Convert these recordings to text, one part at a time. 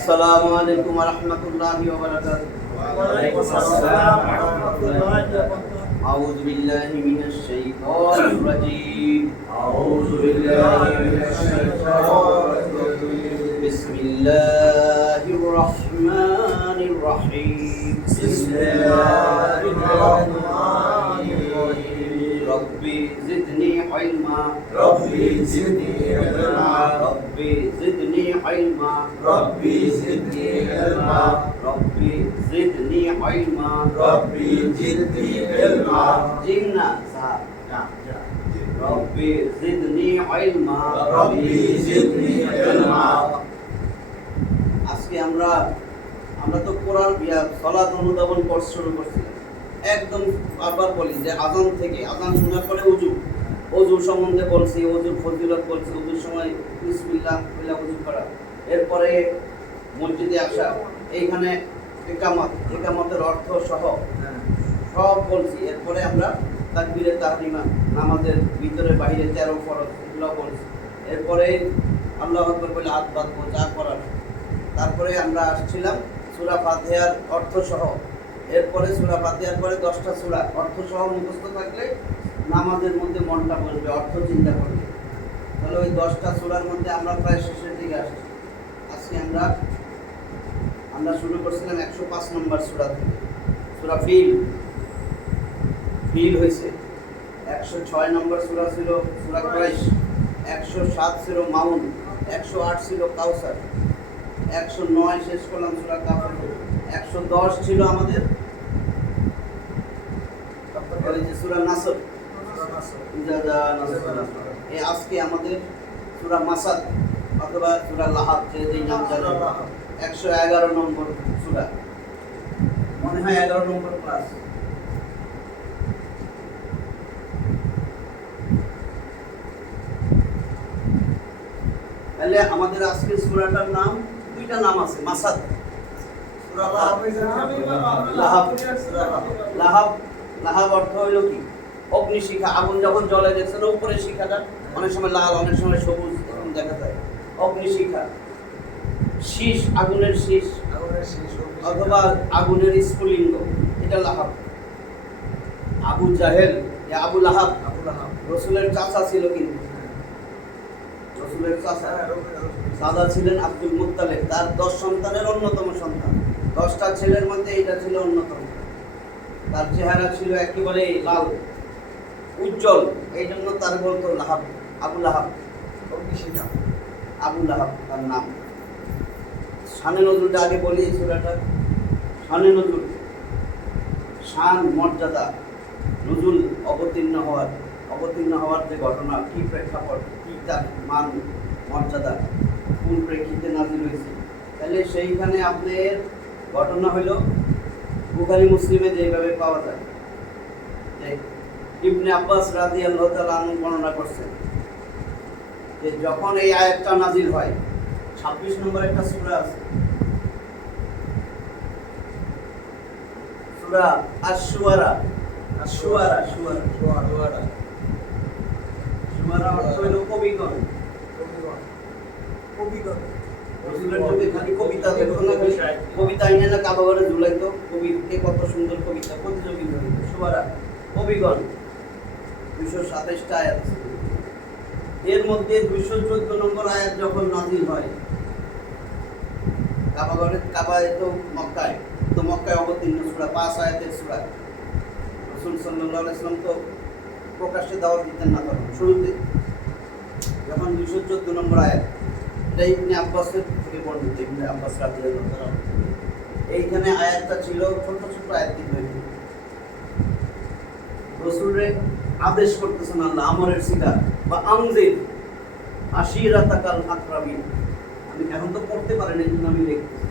আসসালামু আলাইকুম ওয়া রাহমাতুল্লাহি ওয়া বারাকাতুহু। ওয়া আলাইকুম আসসালাম ওয়া রাহমাতুল্লাহি ওয়া বারাকাতুহু। আউযু বিল্লাহি মিনাশ শাইতানির রাজীম। আউযু বিল্লাহি মিনাশ শাইতানির রাজীম। বিসমিল্লাহির রাহমানির রাহিম। বিসমিল্লাহির রাহমানির রাহিম। রব্বি জিদনি ইলমা। রব্বি জিদনি ইলমা। রব্বি জিদনি ইলমা। রব্বি জিদনি ইলমা। রব্বি জিদনি ইলমা। রব্বি জিদনি ইলমা। জিম না সা। রব্বি জিদনি ইলমা। রব্বি জিদনি ইলমা। আজকে আমরা তো কোরআন সালাত অনুধাবন কোর্স শুরু করছিলাম। একদম বারবার বলি যে আযান থেকে আযান শোনার পরে ওযু সম্বন্ধে বলছি, ওযুর ফজিলত বলছি, ওযুর সময় বিসমিল্লাহ বলে ওযু করা, এরপরে মসজিদে আসা, এইখানে ইকামতের অর্থ সহ সব বলছি। এরপরে আমরা তাকবীরে তাহরিমা, নামাজের ভিতরে বাইরে 13 ফরজ, এগুলো বলছি। এরপরে আল্লাহু আকবার বলে হাত বাঁধবো যা করার। তারপরে আমরা আসছিলাম সূরা ফাতিহার অর্থ সহ। এরপরে সূরা ফাতিহার পরে 10টা সূরা অর্থ সহ মুখস্থ থাকলে নামাজের মধ্যে মনটা বসবে, অর্থ চিন্তা করবে। তাহলে ওই 10টা সূরার মধ্যে আমরা প্রায় শেষের দিকে আসছি। আজকে আমরা শুরু করছিলাম 105 নম্বর সূরা থেকে। সূরা ফিল হয়েছে। 106 নম্বর সূরা ছিল সূরা কুরাইশ, 107 ছিল মাউন, 108 ছিল কাউসার, 109 শেষ করলাম সূরা কাফির, 110 ছিল আমাদের ওই যে সূরা নাসর, এই আজকে আমাদের সূরা মাসাদ অথবা সূরা লাহাব, যে নাম জানেন, 111 নম্বর সূরা, মনে হয় 11 নম্বর ক্লাস। তাহলে আমাদের আজকের সূরাটার নাম, দুইটা নাম আছে, মাসাদ, সূরা লাহাব অর্থ হইল কি? অগ্নিশিখা। আগুন যখন জ্বলে, দেখছেন উপরে শিখাটা অনেক সময় লাল, অনেক সময় সবুজ এরকম দেখা যায়। অগ্নিশিখা। শীষ, আগুনের শীষ অথবা আগুনের স্ফুলিঙ্গ, এটা লাহাব। আবু জাহেল, আবু লাহাব রাসূলের চাচা ছিল, কিন্তু রাসূলের চাচা দাদা ছিলেন আব্দুল মুত্তালিব, তার 10 সন্তানের অন্যতম সন্তান। 10টা ছেলের মধ্যে এটা ছিল অন্যতম। তার চেহারা ছিল একেবারে লাল, উজ্জ্বল, এই জন্য তার বলতো লাহাব, আবু লাহাব, আবু লাহাব তার নাম। শানে নজরুলটা আগে বলি, সূরাটা শানে নজরুল, শান মর্যাদা, নজুল অবতীর্ণ হওয়ার যে ঘটনা, কি প্রেক্ষাপট, কি তার মান মর্যাদা, কোন প্রেক্ষিতে নাজিল হয়েছে। তাহলে সেইখানে আপনার ঘটনা হলো বুখারী মুসলিমে যেভাবে পাওয়া যায়, যে ইবনে আব্বাস রাদিয়াল্লাহু তাআলা আনহু বর্ণনা করছেন যে যখন এই আয়াতটা নাজিল হয়, 26 নম্বর একটা সূরা আছে, সূরা আশ-শুআরা অর্থ হলো কবিগণ। রসুলের যুগে খালি কবিতা দেখতো না, কবিতা এনে না কাবাঘরে ঝুলাইতো, কবিকে কত সুন্দর কবিতা প্রতিযোগিতা হইত। শুআরা, কবিগণ, 227টা আয়াত। এর মধ্যে 214 নম্বর আয়াত যখন নাজিল হয়, কাবায় তো মক্কায় অবতীর্ণ সূরা, 5 আয়াতের সূরা। রাসূল সাল্লাল্লাহু আলাইহি ওয়াসাল্লাম তো প্রকাশ্যে দাওয়াত দিতেন না, তখন শুরুতে যখন 214 নম্বর আয়াত, এটা ইবনে আব্বাসের থেকে বর্ণিত, ইবনে আব্বাস রাদিয়াল্লাহু তাআলা। এইখানে আয়াতটা ছিল ছোট আয়াত, কিন্তু রাসূলরে আদেশ করতেছেন আল্লাহ, আমরের সিগা, বা আনজির আশিরাতাকাল আকরাবিন। আমি এখন তো পড়তে পারি না, এই জন্য আমি লিখতেছি।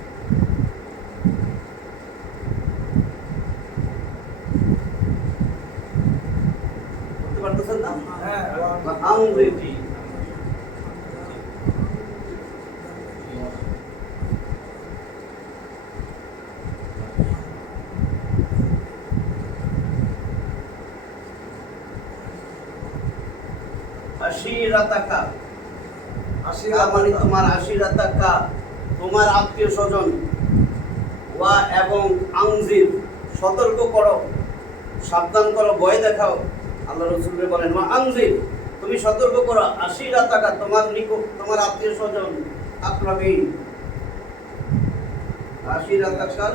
পড়তে পারতেছেন না? হ্যাঁ, বা আনজির আশিরাতাকা, মানে তোমার আশিরাতাকা, তোমার আত্মীয় স্বজন ওয়া এবং আনজির সতর্ক করো, সাবধান করো, ভয় দেখাও। আল্লাহ রাসূল বলেন ওয়া আনজির, তুমি সতর্ক করো আশিরাতাকা, তোমার নিকট তোমার আত্মীয় স্বজন, আকরাবিন, আশিরাতাকাল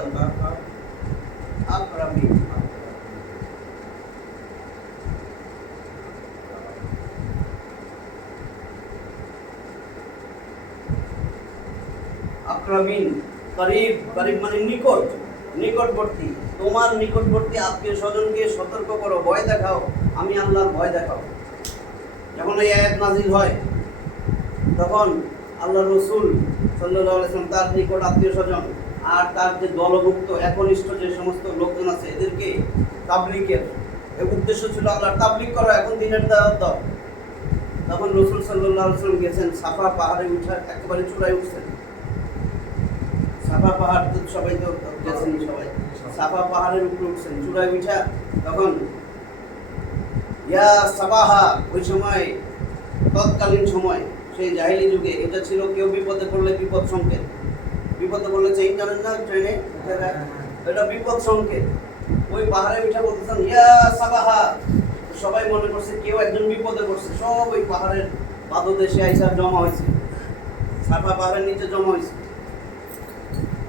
আকরাবিন। আকরাবিন করিব, করিব মানে নিকট, নিকটবর্তী, তোমার নিকটবর্তী আত্মীয় স্বজনকে সতর্ক করো, ভয় দেখাও, আমি আল্লাহর ভয় দেখাও। যখন এই আয়াত নাজিল হয় তখন আল্লাহ রাসূল সাল্লাল্লাহু আলাইহি ওয়াসাল্লাম তার নিকট আত্মীয় স্বজন আর তার যে দলভুক্ত একনিষ্ঠ যে সমস্ত লোকজন আছে এদেরকে তাবলীগের উদ্দেশ্য ছিল আল্লাহর তাবলীগ করা, এখন দিনের দাওয়াত দাও। তখন রাসূল সাল্লাল্লাহু আলাইহি ওয়াসাল্লাম গেছেন সাফা পাহাড়ে উঠে একেবারে চূড়ায় উঠছেন। সাফা পাহাড় তো সবাই তো গেছেন, সবাই সাফা পাহাড়ের উপরে উঠছেন, চূড়ায় উঠা তখন ইয়া সাবাহা, ওই সময় তৎকালীন সময় সেই জাহিলি যুগে এটা ছিল কেউ বিপদে পড়লে বিপদ সংকেত, বিপদে পড়লে চেইন জানেন না ট্রেনে, এটা বিপদ সংকেত। ওই পাহাড়ে উঠে বলতেছেন ইয়া সাবাহা, সবাই মনে করছে কেউ একজন বিপদে পড়ছে, সব ওই পাহাড়ের পাদদেশে আইসা জমা হয়েছে, সাফা পাহাড়ের নিচে জমা হয়েছে।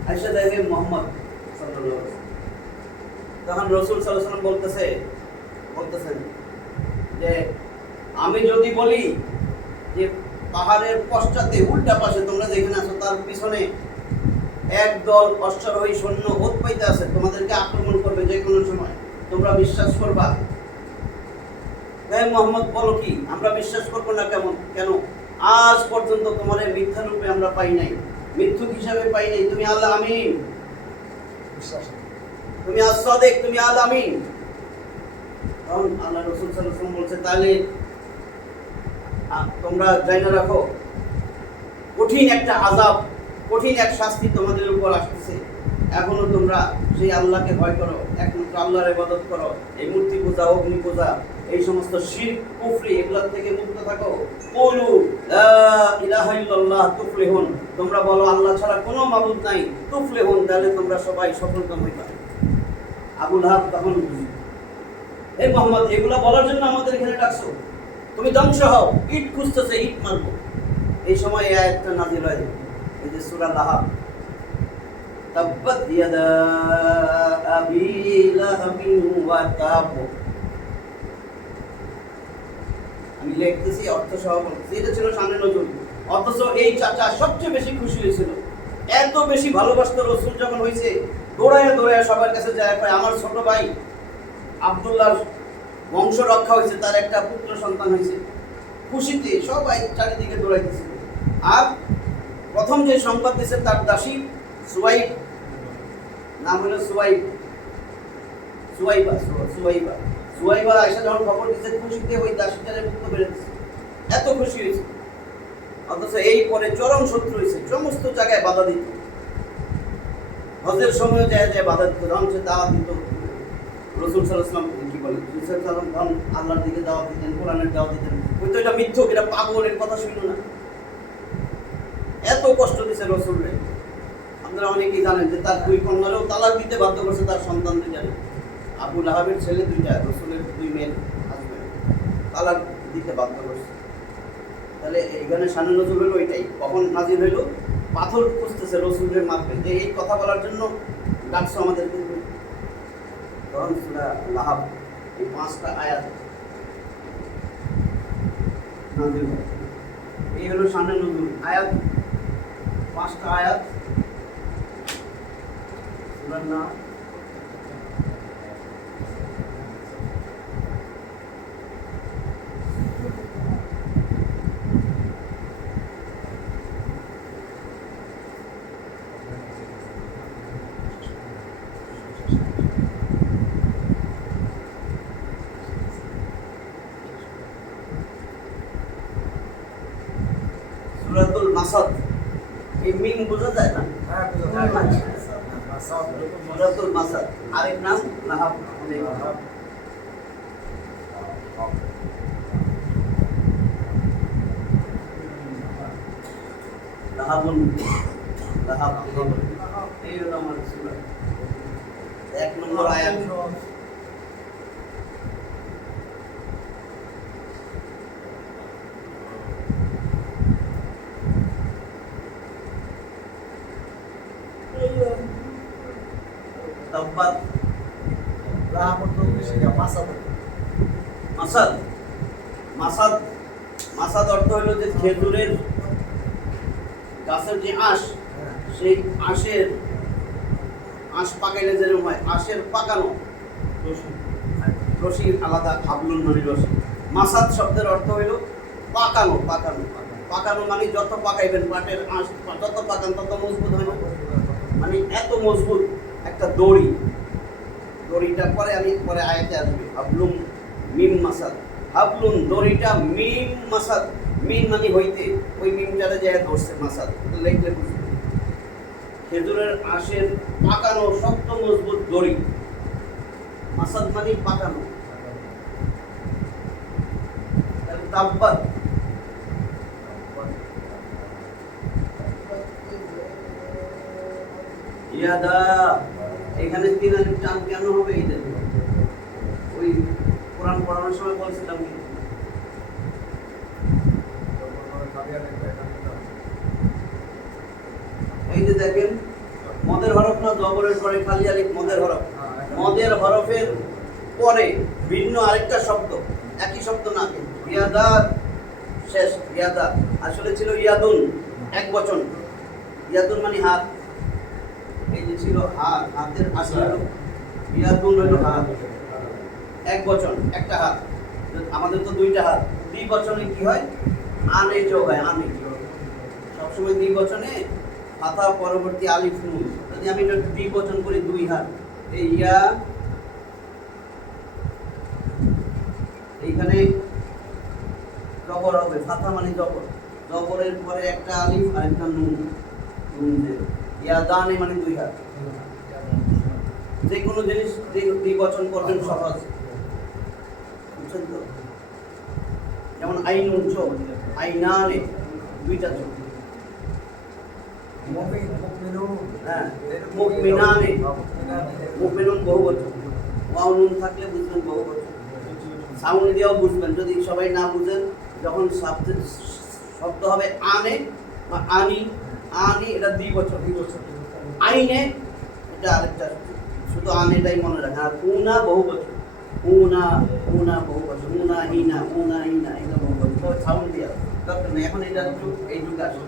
আইসা দেখে মোহাম্মদ সাল্লাল্লাহু আলাইহি ওয়াসাল্লাম। তখন রাসূল সাল্লাল্লাহু আলাইহি ওয়াসাল্লাম বলতেছেন যে আমি যদি বলি যে পাহাড়ের পশ্চাতে উল্টা পাশে তোমরা যেখানে আছো তার পিছনে একদল অশ্বারোহী সৈন্য ওত পাইতে আছে, তোমাদেরকে আক্রমণ করবে যে কোনো সময়, তোমরা বিশ্বাস করবা? মোহাম্মদ বলো কি, আমরা বিশ্বাস করবো না কেন? আজ পর্যন্ত তোমার মিথ্যা রূপে আমরা পাই নাই, মিথ্যুক হিসাবে পাই নাই, তুমি আল আমিন, তুমি আস-সাদিক, তুমি আল আমিন। তখন আল্লাহ রাসূল সাল্লাল্লাহু আলাইহি ওয়াসাল্লাম বলছে তাহলে তোমরা জানা রাখো কঠিন একটা আযাব, কঠিন এক শাস্তি তোমাদের উপর আসছে। এখনো তোমরা সেই আল্লাহকে ভয় করো, একমাত্র আল্লাহর ইবাদত করো, এই মূর্তি পূজা, অগ্নি পূজা, এই সমস্ত শিরক কুফরি এগুলা থেকে মুক্ত থাকো। কুলু লা ইলাহা ইল্লাল্লাহ তুফলিহুন, তোমরা বলো আল্লাহ ছাড়া কোনো মাবুদ নাই, তুফলিহুন, তাহলে তোমরা সবাই সফলকাম হইবা। আবু লাহাব তখন এই মোহাম্মদ এগুলা বলার জন্য আমাদের এখানে ডাকছো, তুমি ধ্বংস হও, ইট খুঁজতেছে, ইট মারবো। এই সময় এই আয়াতটা নাযিল হয়, এই যে সূরা লাহাব, তাব্বাত ইয়াদা আবি লাহাবিন ওয়া তাব। আমি লিখতেছি অর্থ সহ বলতেছি, এটা ছিল শানে নজুল। অথচ এই চাচা সবচেয়ে বেশি খুশি হয়েছিল, এত বেশি ভালোবাসতো রাসূল যখন হয়েছে, দৌড়ায় দৌড়ায় সবার কাছে যায়, আমার ছোট ভাই আব্দুল্লাহর বংশ রক্ষা হয়েছে, তার একটা পুত্র সন্তান হয়েছে, খুশিতে সবাই চারিদিকে দৌড়াইতেছিল। আর প্রথম যে সংবাদ দিয়েছে তার দাসী সুয়াইব, নাম হলো সুয়াইবা আয়েশা যখন খবর দিয়েছে, খুশিতে ওই দাসীটারে মুক্ত করে দিয়েছে, এত খুশি হয়েছে। অথচ এই পরে চরম শত্রু হয়েছে, সমস্ত জায়গায় বাধা দিত, হজের সময় যায় বাধা দিত, যখন সে দাওয়াত দিত, রাসূল সাল্লাল্লাহু আলাইহি ওয়াসাল্লাম কি বলে, আল্লাহর দিকে দাওয়াত দিতেন, কোরআনের দাওয়াত দিতেন, ওই তো এটা মিথ্যক, এটা পাগলের কথা শুনো না। এত কষ্ট দিয়েছে রাসূলরে। আপনারা অনেকেই জানেন যে তার দুই কন্যারেও তালাক দিতে বাধ্য করছে তার সন্তান দুইটারে। আবু লাহাবের ছেলে দুইটা, রাসূলের দুই মেয়ের হাজবেন্ড, তালাক দিতে বাধ্য করছে। তাহলে এখানে শানে নজুল হলো এটাই। কখন নাজিল হইল? পাথর খুঁজতেছে রাসূলরে মারবে, যে এই কথা বলার জন্য ডাকছো আমাদেরকে। তখন সূরা লাহাব এই 5টা আয়াত নাজিল হয়। এই হলো শানে নজুল আয়াত, 5টা আয়াত। সূরার নাম সূরাতুল মাসাদ। এই মিম বোঝা যায় না? হ্যাঁ, বোঝা যায়। সূরাতুল মাসাদ, আরেক নাম লাহাব। লাহাবুন লাহাব এই হলো আমার সূরা 1 নম্বর আয়াত তাব্বাত মাসাদ মাসাদ মাসাদ অর্থ হলো যে খেজুরের গাছের যে আঁশ সেই আঁশ পাকাইলে যেরকম হয় আঁশের পাকানো রশি আলাদা হাবলুন মানে রশি মাসাদ শব্দের অর্থ হইল পাকানো পাকানো পাকানো মানে যত পাকাইবেন পাটের আঁশ যত পাকান তত মজবুত হয় না মানে এত মজবুত একটা দড়িটা পরে আয়াতে আসবে হাবলুম মিম মাসাদ হাবলুন দড়িটা মিম মাসাদ মিম মানে হইতে ওই মিমটারে যে ধরছে মাসাদ লিখলে বুঝবে খেজুরের আঁশের পাকানো শক্ত মজবুত দড়ি মাসাদ মানে পাকানো তাব্বাত ইয়াদা এখানে 3 আলিফ টান কেন হবে এই দেখো ওই কোরআন পড়ানোর সময় বলছিলাম কি এই যে দেখেন মদের হরফ না জবরের পরে খালি আলিফ মদের হরফের পরে ভিন্ন আরেকটা শব্দ একই শব্দ না ইয়াদা শেষ ইয়াদা আসলে ছিল ইয়াদুন এক বচন ইয়াদুন মানে হাত এই যে ছিল হাতের আসল হলো ইয়াদুন হলো হাত এক বচন একটা হাত আমাদের তো দুইটা হাত দুই বচনে কি হয় আনে যোগ হয় আনে সবসময় দুই বচনে হাতা পরবর্তী আলিফ নুন যদি আমি এটা দুই বচন করি দুই হাত এই ইয়া এইখানে জবর হবে ফাতা মানে জবরের পরে একটা আলিফ আর একটা নুন ইয়া দানে মানে দুই হাত যে কোনো জিনিস দুই বচন করবেন সহজ বুঝছেন তো যেমন আইনুন চোখ আইনানে দুইটা চোখ মুমিনানে মুমিনুন বহুবচন ওয়াও নুন থাকলে বুঝবেন বহুবচন সাউন্ড দিয়েও বুঝবেন যদি সবাই না বুঝেন যখন শব্দ হবে আনে বা আনি এটা দ্বিবচন আইনে এটা আরেকটা শুধু আনেটাই মনে রাখেন আর উনা বহুবচন উনা বহুবচন উনা হিনা এটা বহুবচন তো সাউন্ড দিয়া দরকার নেই এখন এটা এই যুগ আসে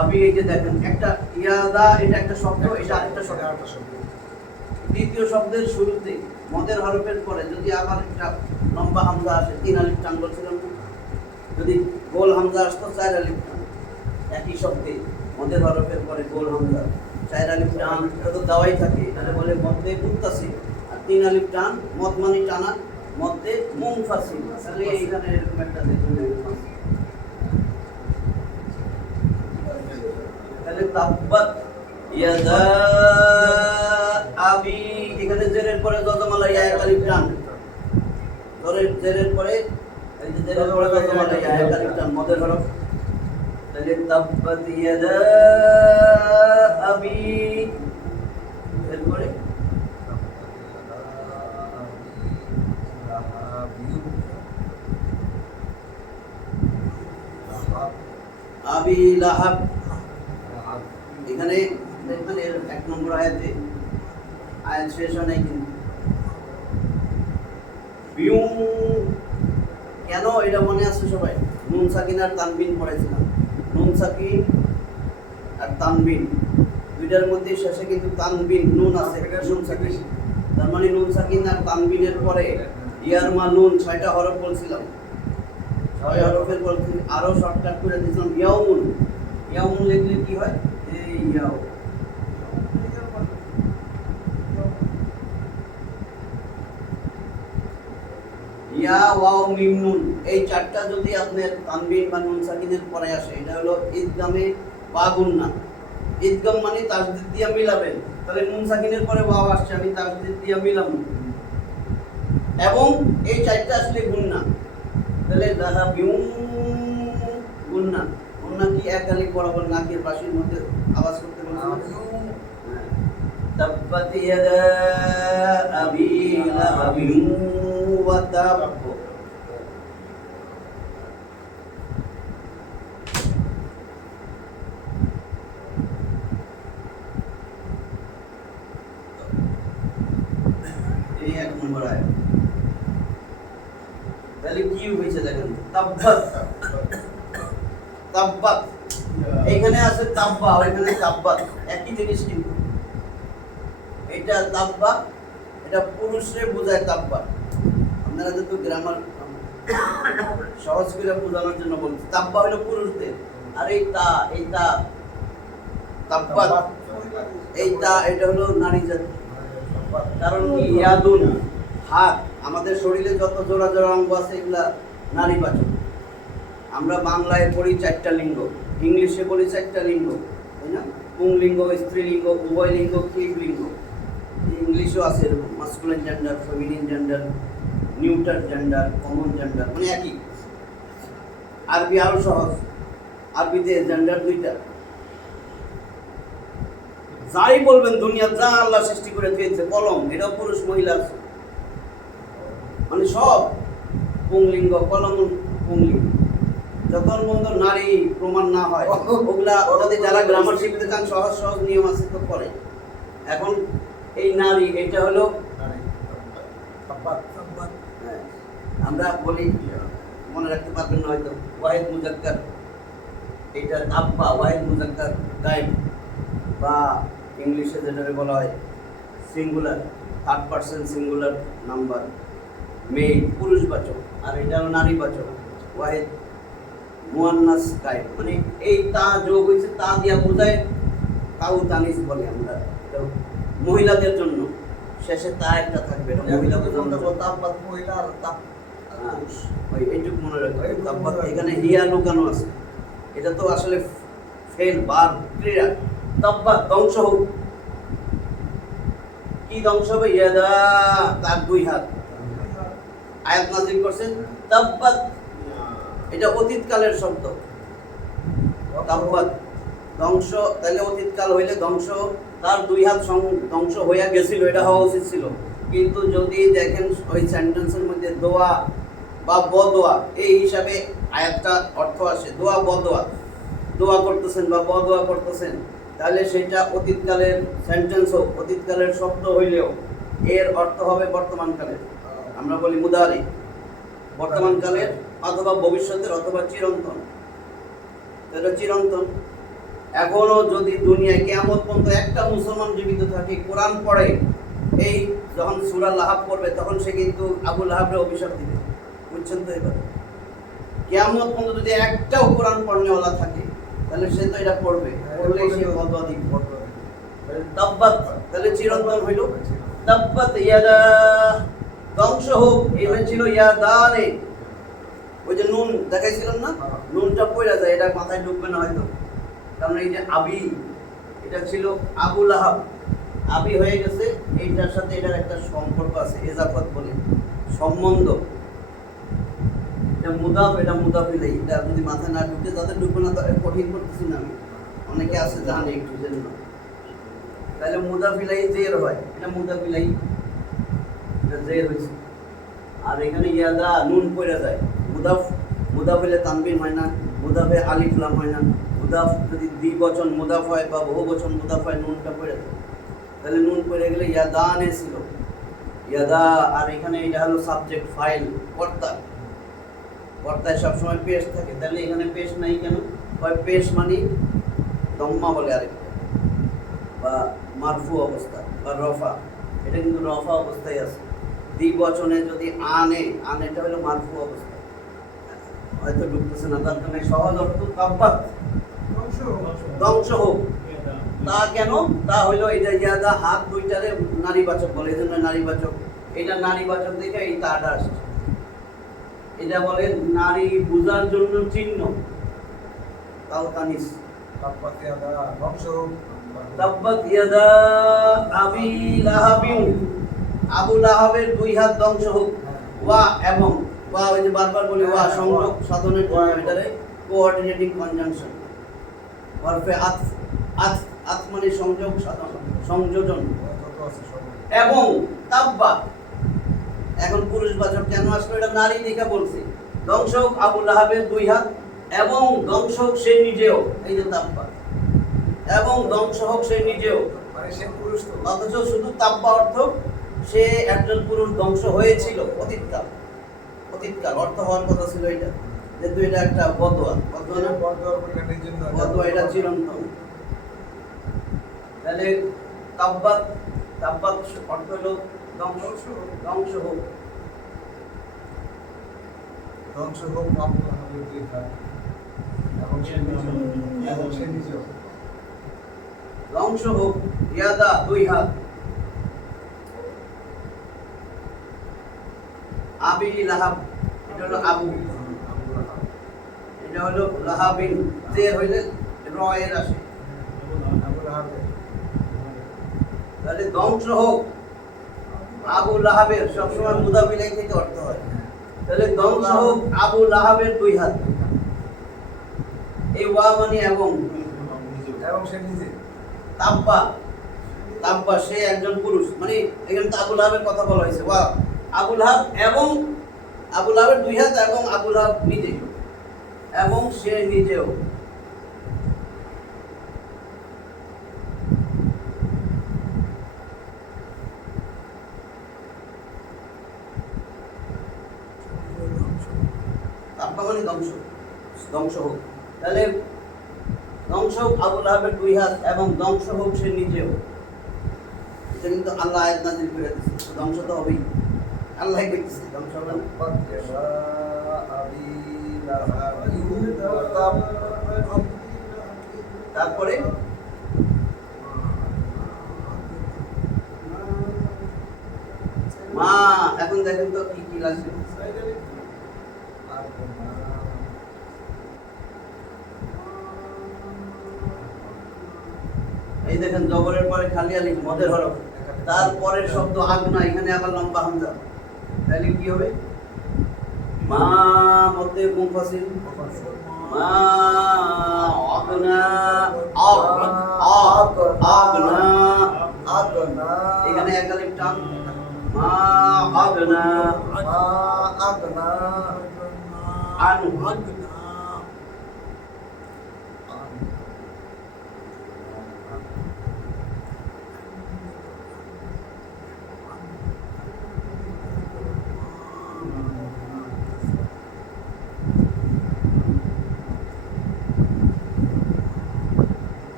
আপনি এই যে দেখেন একটা ইয়াদা এটা একটা শব্দ এটা আরেকটা শব্দ দ্বিতীয় শব্দের শুরুতে মদের হরফের পরে যদি আবার একটা লম্বা হামজা আসে 3 আলিফ টান বলছিলাম যদি গোল হামজা আসতো 4 আলিফ টান একই শব্দে মদের হরফের পরে গোল হামজা 4 আলিফ টান এটা তো দেওয়াই থাকে তাহলে বলে মধ্যে মুত্তাসিল আর 3 আলিফ টান মদ মানে টানা মধ্যে মুনফাসিল তাহলে এইখানে এরকম একটা দেখুন তাহলে তাব্বাত ইয়াদা আবি এখানে জেরের পরে যজমালা ইয়া আলিফ টান জেরের পরে এই যে জেরের পরে যজমালা ইয়া আলিফ টান মদের হরফ তাহলে তাব্বাত ইয়াদা আবি এরপরে আবি লাহাব এখানে দেখবেন এর 1 নম্বর আয়াতে আয়াত শেষ হয় নাই কিন্তু বিউম কেন এটা মনে আছে সবাই নুন সাকিন আর তানবিন পড়াইছিলাম নুন সাকিন আর তানবিন দুইটার মধ্যে শেষে কিন্তু তানবিন নুন আছে এটা নুন সাকিন তার মানে নুন সাকিন আর তানবিনের পরে ইয়ার মা নুন 6টা হরফ বলছিলাম 6 হরফের পর আরো শর্টকাট করে দিয়েছিলাম ইয়াউমুন লিখলে কি হয় এই ইয়াও ইয়া ওয়াও মিম নুন এই চারটা যদি আপনার তানবিন বা নুন সাকিনের পরে আসে এটা হলো ইদগামে বা গুন্না ইদগাম মানে তাসদীদ দিয়ে মিলাবেন তাহলে নুন সাকিনের পরে ওয়াও আসছে আমি তাসদীদ দিয়ে মিলাম এবং এই চারটা আসলে গুন্না তাহলে যারা বিউম গুন্না গুন্না কি এক গালি বরাবর নাকের পাশের মধ্যে আওয়াজ করতে বলছে তাব্বাত ইয়াদা আবি লাহাবিন ওয়া তাব এই এক নম্বর আয়াত তাহলে কি হয়েছে দেখেন তাব্বাত তাব্বাত এখানে আছে তাব্বা ওইখানে তাব্বাত একই জিনিস কিন্তু এটা তাব্বা এটা পুরুষরে বোঝায় তাব্বা আপনারা যত গ্রামার সহজ করে বোঝানোর জন্য বলছি তাব্বা হলো পুরুষদের আর এই তাব্বাত এটা হলো নারী জাতি কারণ কি ইয়াদুন হাত আমাদের শরীরে যত জোড়া জোড়া অঙ্গ আছে এগুলা নারীবাচক আমরা বাংলায় পড়ি 4টা লিঙ্গ ইংলিশে বলি 4টা লিঙ্গ তাই না পুংলিঙ্গ স্ত্রীলিঙ্গ উভয় লিঙ্গ ক্লিবলিঙ্গ ইংলিশও আছে এরকম masculine gender feminine gender neutral gender common gender মানে একই আরবি আরো সহজ আরবিতে জেন্ডার 2টা যাই বলবেন দুনিয়া যা আল্লাহ সৃষ্টি করে দিয়েছে কলম এটা পুরুষ মহিলা আছে মানে সব পুংলিঙ্গ কলম পুংলিঙ্গ যতক্ষণ পর্যন্ত নারী প্রমাণ না হয় ওগুলা যদি যারা গ্রামার শিখতে চান সহজ সহজ নিয়ম আছে তো করে এখন এই নারী এটা হলো আমরা বলি মনে রাখতে পারবেন না হয়তো ওয়াহিদ মুজাক্কার এটা তাব্বা ওয়াহিদ মুজাক্কার গায়েব বা ইংলিশে যেটাকে বলা হয় singular 3rd person singular number মেয়ে পুরুষবাচক আর এটা হলো নারীবাচক ওয়াহিদ মুয়ান্নাস গায়েব মানে এই তা যোগ হয়েছে তা দিয়া বোঝায় তাও তানিস বলে আমরা এটা মহিলাদের জন্য শেষে তা একটা থাকবে এটা মহিলাদের জন্য তাব্বাত মহিলা আর তাব পুরুষ ওই এইটুকু মনে রাখবে তাব্বাত এখানে হিয়া লুকানো আছে এটা তো আসলে ফেল বার ক্রিয়া তাব্বাত ধ্বংস হোক কি ধ্বংস হবে ইয়াদা তার 2 হাত আয়াত নাযিল করছেন তাব্বাত এটা অতীতকালের শব্দ তাব্বাত ধ্বংস তাহলে অতীতকাল হইলে ধ্বংস তার 2 হাত ধ্বংস হইয়া গেছিল এটা হওয়া উচিত ছিল কিন্তু যদি দেখেন ওই সেন্টেন্সের মধ্যে দোয়া বা বদোয়া এই হিসাবে আয়াতটা অর্থ আসে দোয়া বদোয়া দোয়া করতেছেন বা বদোয়া করতেছেন তাহলে সেটা অতীতকালের সেন্টেন্স হোক অতীতকালের শব্দ হইলেও এর অর্থ হবে বর্তমানকালের আমরা বলি মুদারি বর্তমানকালের অথবা ভবিষ্যতের অথবা চিরন্তন এটা চিরন্তন এখনো যদি দুনিয়ায় কিয়ামত পর্যন্ত একটা মুসলমান জীবিত থাকে কোরআন পড়ে এই যখন সূরা লাহাব পড়বে তখন সে কিন্তু আবু লাহাবের অভিশাপ দিবে বুঝছেন তো এবার কিয়ামত পর্যন্ত যদি একটাও কোরআন পড়নেওয়ালা থাকে তাহলে সে তো এটা পড়বে পড়লেই সে বদয়া দিবে তাব্বাত তাহলে চিরন্তন হইল তাব্বাত ইয়াদা ধ্বংস হোক এটা ছিল ইয়াদানে ওই যে নুন দেখাইছিলাম না নুনটা পড়ে যায় এটা মাথায় ঢুকবে না হয়তো কারণ এই যে আবি এটা ছিল আবু লাহাব আবি হয়ে গেছে এইটার সাথে এটার একটা সম্পর্ক আছে এজাফত বলে সম্বন্ধ এটা মুদাফ ইলাইহি এটা যদি মাথায় না ঢুকে তাদের ঢুকবে না তাহলে কঠিন করতেছি না আমি অনেকে আছে জানে একটু জেনে না তাহলে মুদাফ ইলাইহি জের হয় এটা মুদাফ ইলাইহি এটা জের হয়েছে আর এখানে ইয়াদা নুন পড়ে যায় মুদাফ হলে তানবিন হয় না মুদাফে আলিফ লাম হয় না মুদাফ যদি দ্বিবচন মুদাফ হয় বা বহুবচন মুদাফ হয় নুনটা পড়ে যায় তাহলে নুন পড়ে গেলে ইয়াদানে ছিল ইয়াদা আর এখানে এটা হলো সাবজেক্ট ফাইল কর্তায় সবসময় পেশ থাকে তাহলে এখানে পেশ নাই কেন হয় পেশ মানে দম্মা বলে আরেকটা বা মারফু অবস্থা বা রফা এটা কিন্তু রফা অবস্থায় আছে দ্বিবচনে যদি আনেটা হলো মারফু অবস্থা হয়তো ঢুকতেছে না তার জন্য সহজ অর্থ তাব্বাত ধ্বংস হোক তা কেন তা হইলো এটা ইয়াদা হাত 2টারে নারীবাচক বলে এই জন্য নারীবাচক এটা নারীবাচক দেখে এই তাটা আসছে এটা বলে নারী বুঝার জন্য চিহ্ন তাও তানিস তাব্বাত ইয়াদা ধ্বংস হোক তাব্বাত ইয়াদা আবি লাহাবিন আবু লাহাবের 2 হাত ধ্বংস হোক ওয়া এবং ওয়া ওই যে বারবার বলি ওয়া সংযোগ সাধনের জন্য এটারে কোঅর্ডিনেটিং কনজাংশন, হরফে আতফ, আতফ আতফ মানে সংযোগ সাধন, সংযোজন। এবং তাব্বা, এখন পুরুষবাচক কেন আসলো, এটা নারী দিকে বলছে। ধ্বংস হোক আবু লাহাবের 2 হাত, এবং ধ্বংস হোক সে নিজেও, এই যে তাব্বা, এবং ধ্বংস হোক সে নিজেও, মানে সে পুরুষ তো। অথচ শুধু তাব্বা অর্থ সে একজন পুরুষ ধ্বংস হয়েছিল অতীতকাল। অতীতকাল অর্থ হওয়ার কথা ছিল এটা, যেহেতু এটা একটা বদোয়া, বদোয়া না, বদোয়া, এটা চিরন্তন। তাহলে তাব্বাত, তাব্বাত অর্থ হলো ধ্বংস, ধ্বংস হোক, ধ্বংস হোক আবু লাহাবের 2 হাত, এবং সে নিজেও, এবং সে নিজেও। ধ্বংস হোক ইয়াদা 2 হাত, আবি লাহাব, এটা হলো আবু, এটা হলো লাহাবিন, জের হইলে র এর আসে। আবু লাহাবের। তাহলে ধ্বংস হোক আবু লাহাবের, সবসময় মুদাবিলাই থেকে অর্থ হয়। তাহলে ধ্বংস হোক আবু লাহাবের 2 হাত, এই ওয়া মানে এবং, এবং সে নিজে। তাব্বা, তাব্বা সে একজন পুরুষ, মানে এখানে তো আবু লাহাবের কথা বলা হয়েছে। ওয়া আবু লাহাব, এবং আবু লাহাবের 2 হাত, এবং আবু লাহাব নিজে, এবং সে নিজেও। তাব্বা মানে ধ্বংস, ধ্বংস হোক। তাহলে ধ্বংস হোক আবু লাহাবের 2 হাত, এবং ধ্বংস হোক সে নিজেও। এটা কিন্তু আল্লাহ আয়াত নাযিল করে দিয়েছে, ধ্বংস তো হবেই, আল্লাহ কইতেছে ধ্বংস হবে না। আবি লাহাবিন ওয়া তাব। তারপরে মা, এখন দেখেন তো কি কি লাগছে। এই দেখেন জবরের পরে খালি আলিফ মদের হরফ, তারপরের শব্দ আগনা, এখানে আবার লম্বা হামজা, তাহলে কি হবে? মা মধ্যে মুনফাসিল, মা আগনা, আগনা, আগনা। এখানে এক আলিফ টান, মা আগনা মা আগনা। আনহু,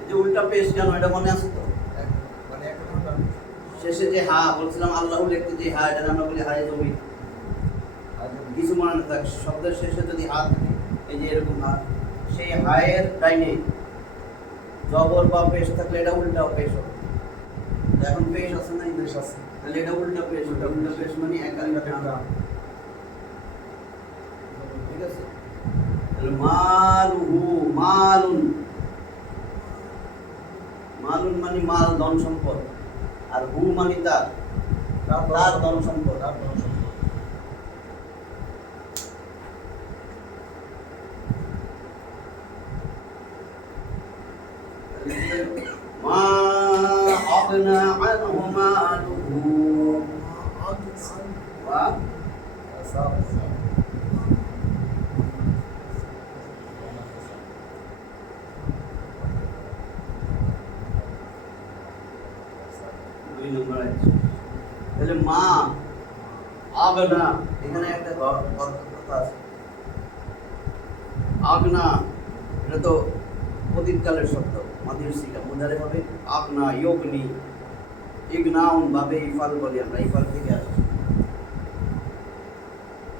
এই যে উল্টা পেশ কেন, এটা মনে আছে তো? মানে একটা শেষে যে হা বলছিলাম, আল্লাহ লিখতে যে হা, এটা আমরা বলি হায় জমি। কিছু মনে না থাক, শব্দের শেষে যদি হা থাকে, এই যে এরকম হা, সেই হায়ের ডাইনে জবর বা পেশ থাকলে এটা উল্টা পেশ হবে। এখন পেশ আছে না, পেশ আছে। তাহলে এটা উল্টা পেশ, এটা উল্টা পেশ মানে এক আলিফ টান। ঠিক আছে? তাহলে মালুহু, মালুন, মালুন মানে মাল, ধন সম্পদ, আর হু মানে তার, তার ধন সম্পদ। মা আগনা আনহু মালুহু, ওয়া দুই নম্বর আছে। তাহলে মা আগনা, এখানে একটা কথা আছে, আগনা এটা তো অতীতকালের শব্দ, মাদির সিগা, মুদারে হবে আগনা, ইয়গনি, ইগনাউন ভাবে ইফাল বলি আমরা, ইফাল থেকে আসছে।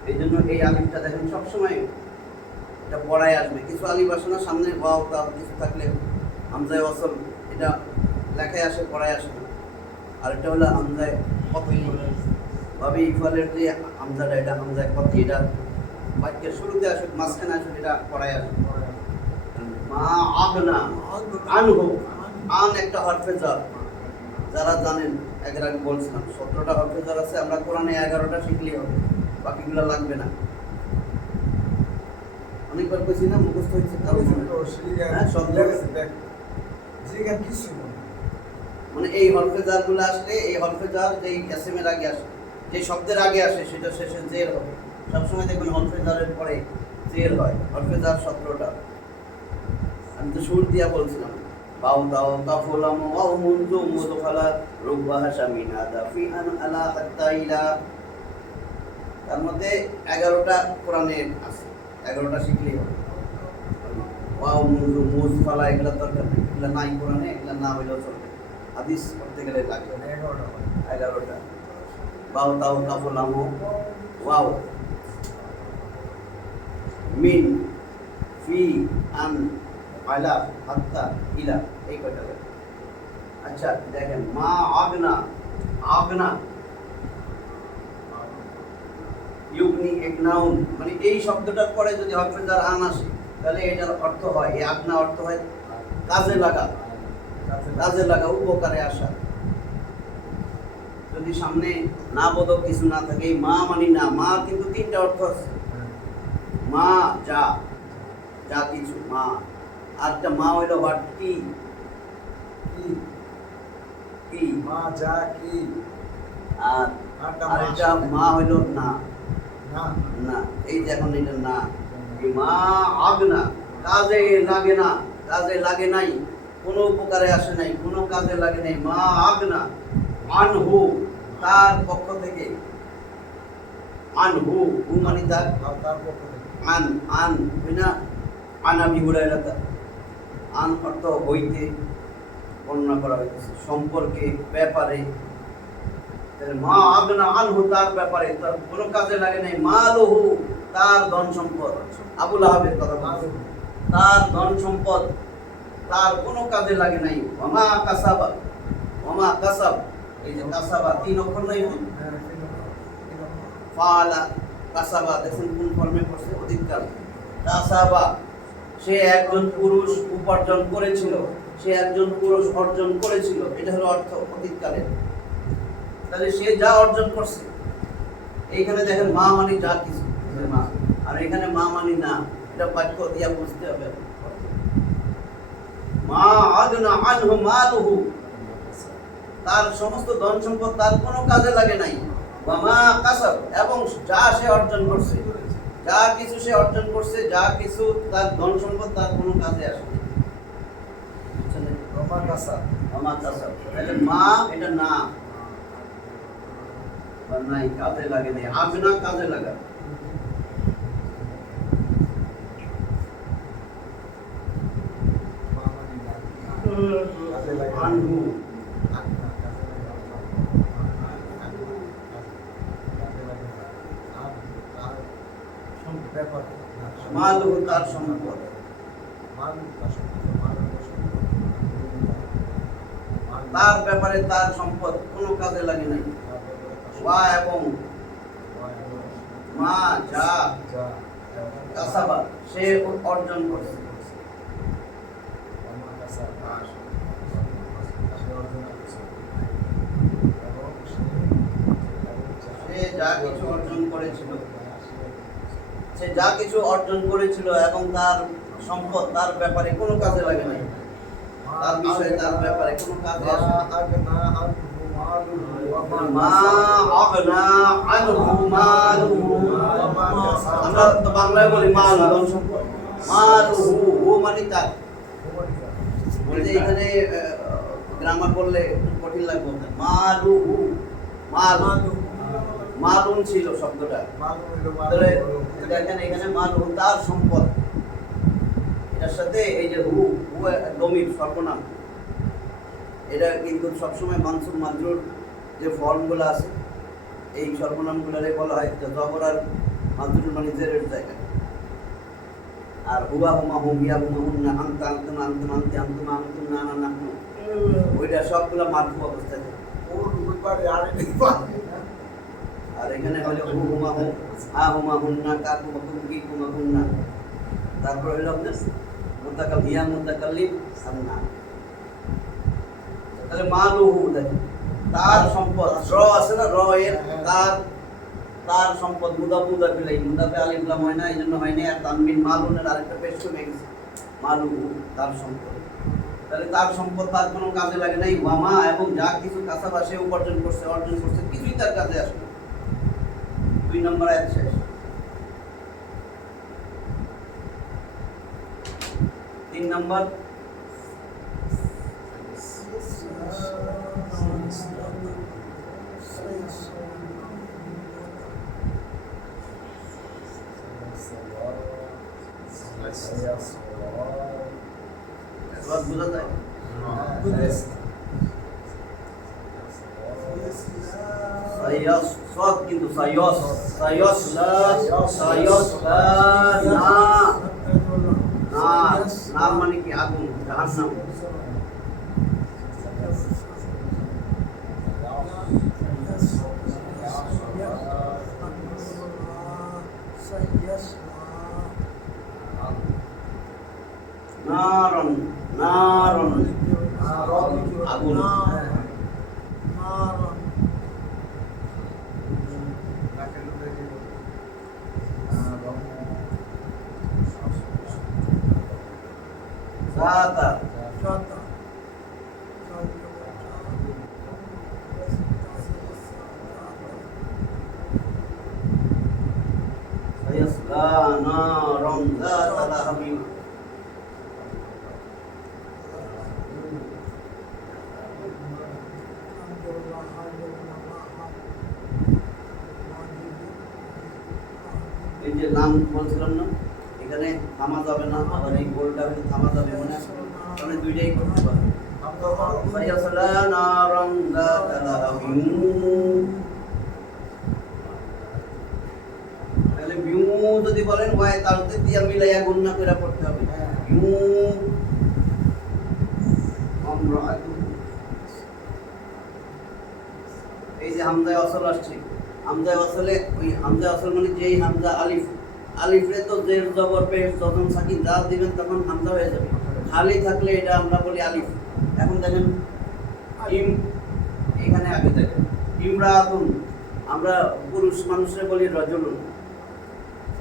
এই জন্য এই আলিফটা দেখেন সবসময় এটা পড়ায় আসবে। কিছু আলিফ আসে না, সামনে ওয়াও তাও কিছু থাকলে হামজায় ওয়াসল, এটা লেখায় আসে, পড়ায় আসে না। আর এটা হলো হামজায় কতই ভাবে ইফালের যে হামজাটা, এটা হামজায় কতই, এটা বাক্যের শুরুতে আসুক, মাঝখানে আসুক, এটা পড়ায় আসবে। মা আগনা আনহু, আন একটা হরফে জার, যারা জানেন এর আগে বলছিলাম 17টা হরফে জার আছে, আমরা কোরআনে 11টা শিখলেই হবে, বাকিগুলো লাগবে না। অনেকবার কইছি না মুখস্থ হয়েছে কারণ হ্যাঁ, শব্দ। মানে এই হরফে জারগুলো আসলে এই হরফে জার যেই এসএমের আগে আসে, যে শব্দের আগে আসে সেটা শেষে জের হবে। সবসময় দেখবেন হরফে জারের পরে জের হয়। হরফে জার 17টা। আমি তো শুরু দিয়া বলছিলাম বাউ দাও কাফুলাম ওয়াও মুনজু মুদখালা রুবা হাসামিন আদা ফি আন আলা হাত্তা ইলা। তার মধ্যে 11টা কোরআনে আছে, 11টা শিখলেই হবে। ওয়াও মুনজু মুদখালা এগুলা দরকার নেই, এগুলা নাই কোরআনে, এগুলা না হইলেও চলবে। হাদিস পড়তে গেলে লাগে 11টা। বাউ দাও কাফুলাম ওয়াও মিন ফি আন আলা হাত্তা ইলা, এই কয়টা লাগে। আচ্ছা দেখেন মা আগনা, আগনা ইউগনি এক নাউন, মানে এই শব্দটার পরে যদি হরফে জার আন আসে তাহলে এটার অর্থ হয়, এই আগনা অর্থ হয় কাজে লাগা, কাজে লাগা, উপকারে আসা। যদি সামনে না বোধক কিছু না থাকে, এই মা মানি না, মা কিন্তু 3টা অর্থ আছে। মা যা, যা কিছু মা। আরেকটা মা হইল হোয়াট, কি, কি কি মা যা কি। আর আরেকটা মা হইল না, না না। এই যে এখন এটা না, এই মা আগনা কাজে লাগে না, কাজে লাগে নাই, কোনো উপকারে আসে নাই, কোনো কাজে লাগে নাই। মা আগনা আনহু, তার পক্ষ থেকে। আনহু, হু মানে তার, তার পক্ষ থেকে। আন, আন বিনা আনাবি হুরায়রাতা। আন অর্থ হইতে বর্ণনা করা হয়েছে, সম্পর্কে, ব্যাপারে। তাহলে মা আগনা আনহু, তার ব্যাপারে, তার কোনো কাজে লাগে নাই। মালহু, তার ধন সম্পদ। আবুল আহাবের কথা বলছে, তার ধন সম্পদ তার কোনো কাজে লাগে নাই। ওমা কাসাবা, ওমা কাসাব, এই যে কাসাবা 3 অক্ষর নাই, ফাআলা কাসাবা, দেখুন কোন ফর্মে পড়ছে, অধিককাল। কাসাবা, সে একজন পুরুষ উপার্জন করেছিল, সে একজন পুরুষ অর্জন করেছিল, এটা হলো অর্থ অতীতকালের। তাহলে সে যা অর্জন করছে, এইখানে দেখেন মা মানে যা কিছু, মা, আর এখানে মা মানে না, এটা বাক্য দিয়া বুঝতে হবে। মা আগনা আনহু মালুহু, তার সমস্ত ধন সম্পদ তার কোনো কাজে লাগে নাই। ওয়া মা কাসাব, এবং যা সে অর্জন করছে, যা কিছু সে অর্জন করছে, যা কিছু তার ধন সম্পদ তার কোনো কাজে আসে না। রমা কাসা, মা কাসাব, তাহলে মা এটা না, বা নাই, কাজে লাগে নাই। আগনা কাজে লাগা। মা মানে না, কাজে লাগে। আনহু, আগনা, কাজে লাগে। কাজে লাগে। আর তার ব্যাপার মালহু, তার সম্পদ। তার ব্যাপারে তার সম্পদ কোনো কাজে লাগে নাই। ওয়া এবং মা যা কাসাবা, সে অর্জন করছে। সে যা কিছু অর্জন করেছিল, সে যা কিছু অর্জন করেছিল এবং তার সম্পদ তার ব্যাপারে কোনো কাজে লাগে নাই, তার বিষয়ে তার ব্যাপারে কোনো কাজে আসে না। মা আগনা আনহু মালুহু, আমরা তো বাংলায় বলি মাল, ধন সম্পদ। মালুহু, ও মানে তার। ওই যে এখানে গ্রামার বললে কঠিন লাগবে। মালুহু, মাল, মালুন ছিল শব্দটা। তাহলে দেখেন এখানে মালুহু, তার সম্পদ। এটার সাথে এই যে হু, হু দমির সর্বনাম, এটা কিন্তু সবসময় মানসুব মাজরুর যে ফর্মগুলো আছে, এই সর্বনামগুলোরে বলা হয় জবর আর মাজরুর মানে জেরের জায়গায়। আর হুয়া হুমা হুম, ইয়া হুমা হুন্না, আনতা আনতুমা আনতুম আনতি আনতুমা আনতুম না না নাহনু, ওইটা সবগুলো মারফু অবস্থায় থাকে। আর এখানে হলো হু হুমা হুম, হা হুমা হুন্না, কা হুমা হুম, কি হুমা হুন্না। তারপর হলো আপনার মুতাকাল, ইয়া মুতাকাল্লিম সান্না। তাহলে মালুহু, দেখেন তার সম্পদ, র আছে না, র এর তার তার সম্পদ মুদাফে আলিফ লাম হয় না, এই জন্য হয় না। আর তানবিন মালুনের আরেকটা পেশ কমে গেছে, মালু তার সম্পদ। তাহলে তার সম্পদ তার কোনো কাজে লাগে নাই। ওয়ামা এবং যা কিছু কাসাবা সে অর্জন করছে কিছুই তার কাজে আসবে না। 2 নম্বর আয়াত শেষ। 3 নম্বর এবার বোঝা যায় সায়াস কিন্তু সায়াসলা না মানে কি আগুন, জাহান্নাম। নারন আগুন। জাতা সায়াসলা নারন জাতা লাহাবিন। এই যে নাম বলছিলাম না, এখানে থামা যাবে না, আবার এই গোলটা থামা যাবে, মনে আছে? তাহলে দুইটাই করতে পারবে। সায়াসলা নারন জাতা লাহাবিন। তাহলে বিউ যদি বলেন ওয়াই তালতে দিয়া মিলাইয়া গুণনা কইরা পড়তে হবে। বিউ আমরা এই যে হামজায় ওয়াসল আসছে, হামজায় ওয়াসলে ওই হামজা ওয়াসল মানে যেই হামজা আলিফরে তো জের জবর পেশ যখন সাকিন দাল দিবেন তখন হামজা হয়ে যাবে। খালি থাকলে এটা আমরা বলি আলিফ। এখন দেখেন ইম, এখানে আগে দেখেন ইমরাতুন, আমরা পুরুষ মানুষরে বলি রাজুলুন।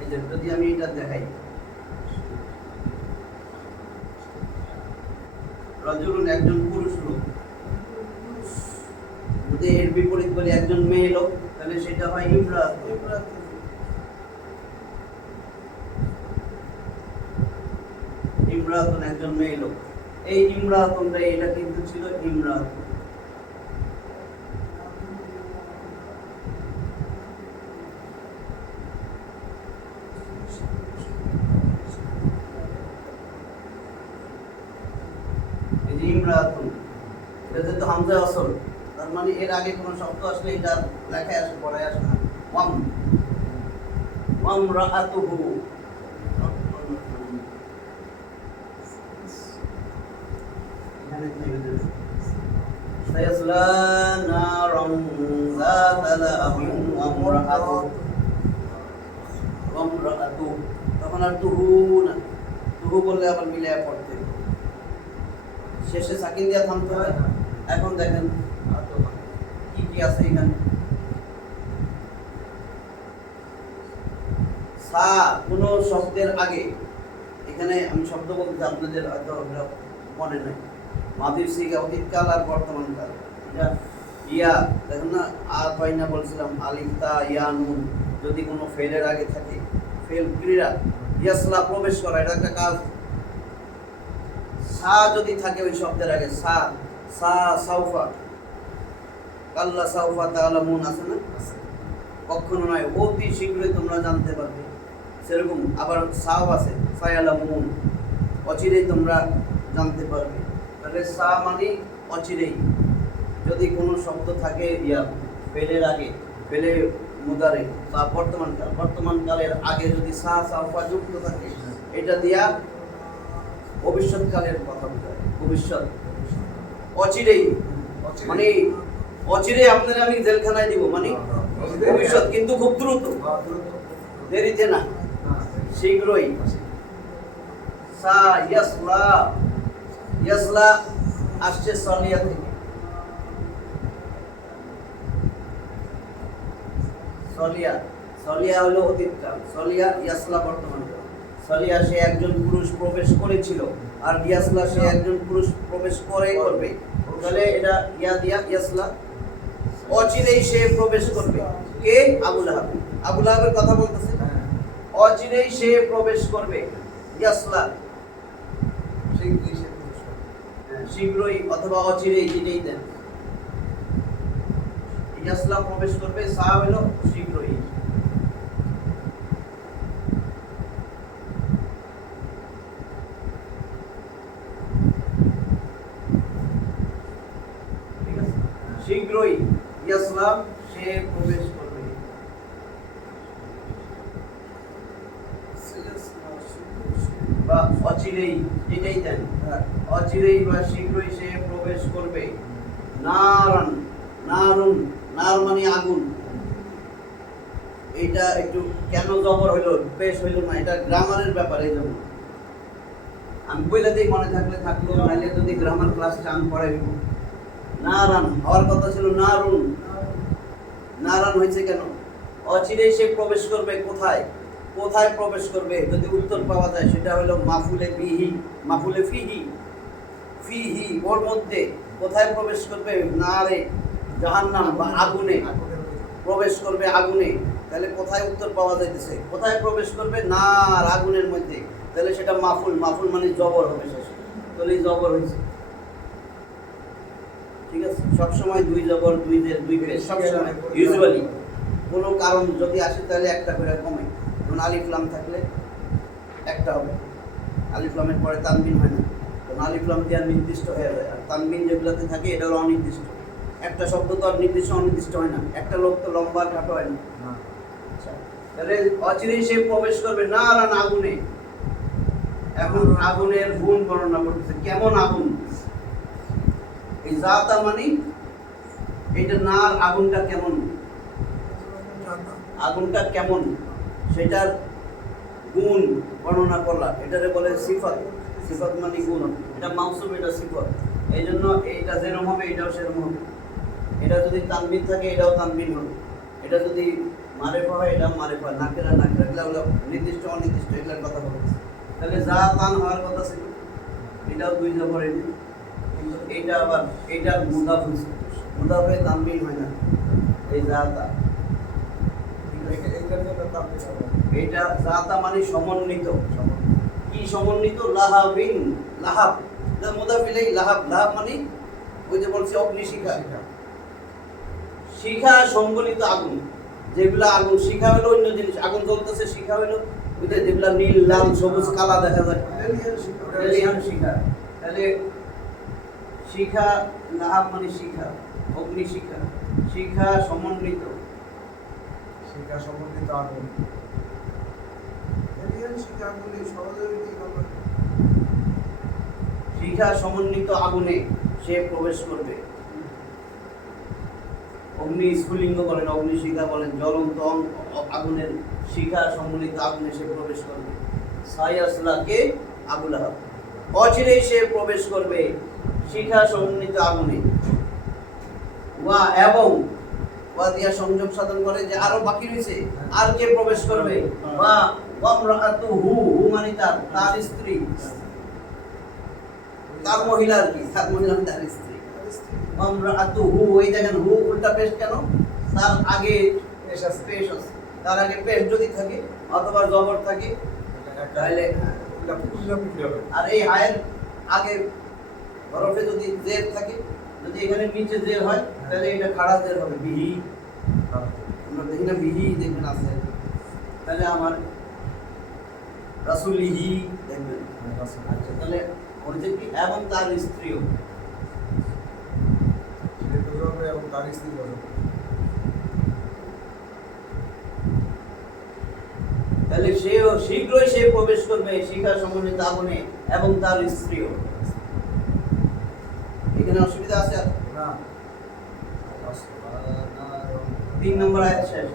এই যে যদি আমি এটা দেখাই, রাজুলুন একজন পুরুষ লোক। যদি এর বিপরীত বলি একজন মেয়ে লোক, তাহলে সেটা হয় ইমরাতুন একজন মেয়ে লোক। এই ইমরাতুনটা এটা কিন্তু ছিল ইমরাতুন। এই যে ইমরাতুন, এটা তো হামজা আসল, তার মানে এর আগে কোনো শব্দ আসলে এটা লেখায় আসে, পড়ায় আসে না। ওয়ামরাআতুহু, সায়াসলা নারান যাতা লাহাবিন ওয়ামরাআতুহু। তখন আর তুহু না, তুহু বললে আবার মিলায়া পড়তে হবে, শেষে সাকিন দিয়া থামতে হয়। এখন দেখেন কি কি আছে এখানে। সা কোন শব্দের আগে, এখানে আমি শব্দ বলতে আপনাদের হয়তো মনে নাই, মাদির সিগা অতীতকাল আর বর্তমান কাল। এটা ইয়া দেখেন না, আর পাইনা বলছিলাম আলিফ তা ইয়া নুন, যদি কোনো ফেলের আগে থাকে, ফেল ক্রিয়া ইয়াসলা প্রবেশ করা, এটা একটা কাজ। সা যদি থাকে ওই শব্দের আগে, সা সাউফা, কাল্লা সাউফা তাআলামুন আছে না, কখনো নয়, অতি শীঘ্রই তোমরা জানতে পারবে। সেরকম আবার সাও আছে, সায়ালামুন, অচিরেই তোমরা জানতে পারবে। তাহলে সা মানে অচিরেই। যদি কোনো শব্দ থাকে ইয়া ফেলের আগে, ফেলে মুদারে বা বর্তমান কালের আগে যদি সা সাউফা যুক্ত থাকে, এটা দিয়া ভবিষ্যৎকালের কথা বোঝায়। ভবিষ্যৎ অচিরেই মানে অচিরেই আপনারা আমি জেলখানায় দিব, মানে ভবিষ্যৎ, কিন্তু খুব দ্রুত, দেরিতে না, শীঘ্রই। সা ইয়াসলা আসছে সলিয়া থেকে, সলিয়া সলিয়া হলো অতীতকাল, সলিয়া ইয়াসলা বর্তমান কাল। সলিয়া সে একজন পুরুষ প্রবেশ করেছিল, আর ইয়াসলা সে একজন পুরুষ প্রবেশ করবে। তাহলে এটা ইয়া দিয়া ইয়াসলা, অচিরেই সে প্রবেশ করবে। কে? আবু লাহাব। আবু লাহাবের কথা বলতেছে। অচিরেই সে প্রবেশ করবে, ইয়াসলা শীঘ্রই অথবা অচিরেই, যেটাই দেন। ইয়াসলা প্রবেশ করবে, সা হলো শীঘ্রই। ঠিক আছে, শীঘ্রই ইয়াসলা সে প্রবেশ করবে। বা অচিরেই, যেটাই দেন, অচিরেই বা শীঘ্রই সে প্রবেশ করবে। নারান, নারুন, নার মানে আগুন। এটা একটু কেন জবর হইলো, পেশ হইলো না, এটা গ্রামারের ব্যাপার। এই জন্য আমি বলে দিই, মনে থাকলে থাকলো, নাইলে যদি গ্রামার ক্লাস চান পড়াই দিব। নারান হওয়ার কথা ছিল নারুন, নারান হয়েছে কেন? অচিরেই সে প্রবেশ করবে। কোথায়? কোথায় প্রবেশ করবে? যদি উত্তর পাওয়া যায় সেটা হলো মাফুলে বিহি, মাফুলে ফিহি। ফিহি ওর মধ্যে। কোথায় প্রবেশ করবে? নারে, জাহান্নাম বা আগুনে প্রবেশ করবে, আগুনে। তাহলে কোথায় উত্তর পাওয়া যাইতেছে? কোথায় প্রবেশ করবে? নার, আগুনের মধ্যে। তাহলে সেটা মাফুল, মাফুল মানে জবর হবে শেষে। তাহলে জবর হয়েছে। ঠিক আছে, সবসময় দুই জবর, দুই জের, দুই পেশ, সবসময় ইউজুয়ালি। কোনো কারণ যদি আসে তাহলে একটা করে কমে। যেমন আলিফ লাম থাকলে একটা হবে, আলিফ লামের পরে তানবিন হয় না, কারণ আলিফ লাম দিয়ে আর নির্দিষ্ট হয়ে যায়। আর তানবিন যেগুলোতে থাকে এটা হলো অনির্দিষ্ট। একটা শব্দ তো আর নির্দিষ্ট অনির্দিষ্ট হয় না, একটা লোক তো লম্বা আর খাটো হয় না। আচ্ছা, তাহলে অচিরেই সে প্রবেশ করবে নারান, আগুনে। এখন আগুনের গুণ বর্ণনা করতেছে, কেমন আগুন। এই জাতা মানে এটা নার, আগুনটা কেমন, আগুনটা কেমন সেটার গুণ বর্ণনা করলা। এটারে বলে সিফাত। সিফাত মানে গুণ। এটা মাউসুফ, এটা সিফাত। এই জন্য এইটা যেরকম হবে এটাও সেরকম হবে। এটা যদি তানবিন থাকে এটাও তানবিন হবে। এটা যদি মারেফা হয় এটাও মারেফা। নাকেরা, নাকেরা, এগুলো হলো নির্দিষ্ট অনির্দিষ্ট, এগুলোর কথা বলতেছে। তাহলে যা তান হওয়ার কথা ছিল, এটাও দুই জবরের। কিন্তু এইটা আবার, এইটা মুদাফ হয়েছে, মুদাফ হয়ে তানবিন হয় না। এই যা তা, এটা জাতা মানে সমন্বিত। কি সমন্বিত? লাহাবিন, লাহাব, মুদাফিলাই লাহাব। লাহাব মানে ওই যে বলছে অগ্নিশিখা, শিখা সংবলিত আগুন। যেগুলা আগুন, শিখা হলো অন্য জিনিস, আগুন জ্বলতেছে, শিখা হলো ওই যে যেগুলা নীল, লাল, সবুজ, কালা দেখা যায়, এলিয়ান শিখা। তাহলে শিখা, লাহাব মানে শিখা, অগ্নিশিখা, শিখা সমন্বিত, শিখা সম্বন্ধিত আগুন। শিখা সমন্বিত আগুনে সে প্রবেশ করবে। অগ্নি স্ফুলিঙ্গ বলেন, অগ্নিশিখা বলেন, জ্বলন্ত আগুনের শিখা সমন্বিত আগুনে সে প্রবেশ করবে। সায়াসলাকে আবু লাহাব, অচিরেই সে প্রবেশ করবে শিখা সমন্বিত আগুনে। ওয়া এবং, ওয়া দিয়া সংযোগ সাধন করে যে আরো বাকি রয়েছে, আর কে প্রবেশ করবে? বা ওয়ামরাতুহু, হু মানে তার, তার স্ত্রী, তার মহিলা আর কি, তার মহিলা তার স্ত্রী। ওয়ামরাতুহু, ওই দেখেন হু উল্টা পেশ কেন? তার আগে পেশ আছে, পেশ আছে। তার আগে পেশ যদি থাকে অথবা জবর থাকে তাহলে, আর এই হায়ের আগে হরফে যদি জের থাকে, যদি এখানে নিচে জের হয় তাহলে এটা খাড়া জের হবে, বিহি। আমরা দেখি না বিহি, দেখবেন আছে। তাহলে আমার রাসূলিহি দেখবেন। আচ্ছা, তাহলে বলছে কি এবং তার স্ত্রীও, এবং তার স্ত্রী হবে। তাহলে সেও শীঘ্রই সে প্রবেশ করবে শিখা সমন্বিত আগুনে এবং তার স্ত্রীও। এখানে অসুবিধা আছে? না, 3 নম্বর আয়াত শেষ।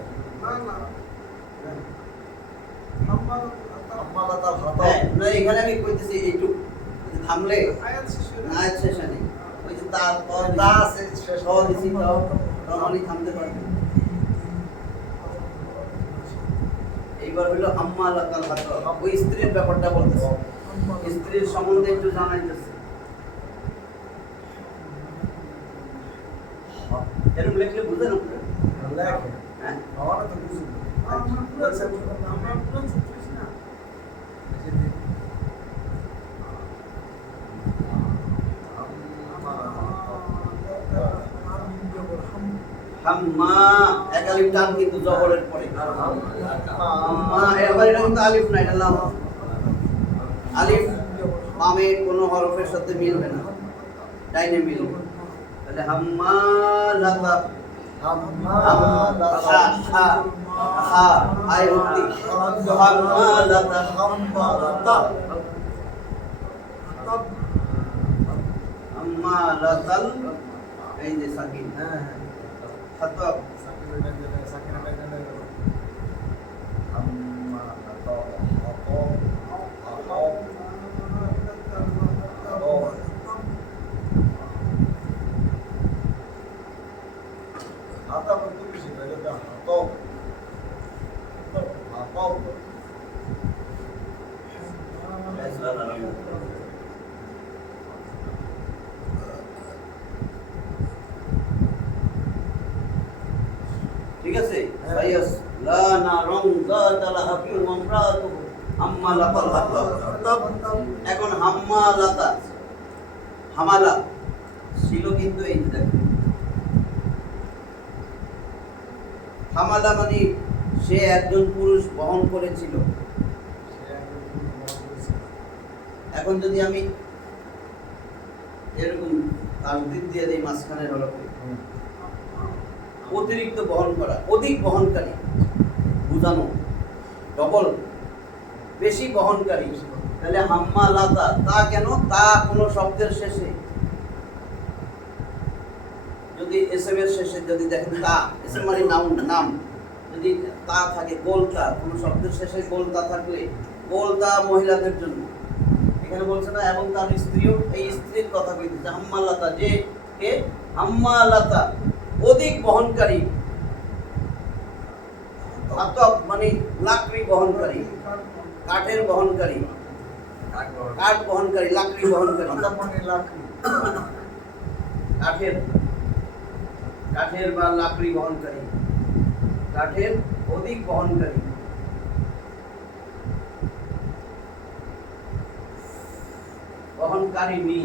না, এখানে আমি কইতেছি একটু থামলে আয়াত শেষ নেই। ওই যে তা আছে, শেষ হওয়া দিছি, তখনই থামতে পারবে। এবার হলো হাম্মালাতাল হাতাব, ওই স্ত্রীর ব্যাপারটা বলতেছে, স্ত্রীর সম্বন্ধে একটু জানাইতেছে। এরকম লিখলে বুঝেন আপনারা? হ্যাঁ, আমরা তো বুঝি না। আমরা পুরো বুঝছি না। হাম্মা এক আলিফ টান কিন্তু জবরের পরে, হাম্মা এবার এটা কিন্তু আলিফ না, এটা লাম। আলিফ বামে কোনো হরফের সাথে মিলবে না, ডাইনে মিলবে। তাহলে হাম্মালাতা, আয় হতি হাম্মালাতা, হাম্মালাতাল, এই যে সাকিন, হাতাব, ঠিক আছে? সাইয়াস লা নারুম যাতাল হাফি ওয়া আমরাতুহু হাম্মালাতাল হাতাব। এখন হাম্মালাতা, হামালা ছিল কিন্তু এই যে দেখেন, হামালা মানে সে একজন পুরুষ বহন করেছিল। এখন যদি আমি এরকম তাসদীদ দিয়ে দেই মাঝখানের হরফে, অতিরিক্ত বহন করা, অধিক বহনকারী বুঝানো, ডবল, বেশি বহনকারী। তাহলে হাম্মালাতা, তা কেন? তা কোনো শব্দের শেষে যদি এসএম এর শেষে যদি দেখেন তা, এসএম মানে নাউন, নাম, যদি তা থাকে, গোলতা, কোনো শব্দের শেষে গোলতা থাকলে, গোলতা মহিলাদের জন্য। এখানে বলছে না এবং তার স্ত্রীও, এই স্ত্রীর কথা কইতেছে হাম্মালাতা, যে কে? হাম্মালাতা, অধিক বহনকারী। হাতাব মানে লাকড়ি বহনকারী, কাঠের বহনকারী, কাঠ বহনকারী, লাকড়ি বহনকারী, কাঠের, কাঠের বা লাকড়ি বহনকারী, কাঠের অধিক বহনকারী। বহনকারী নি,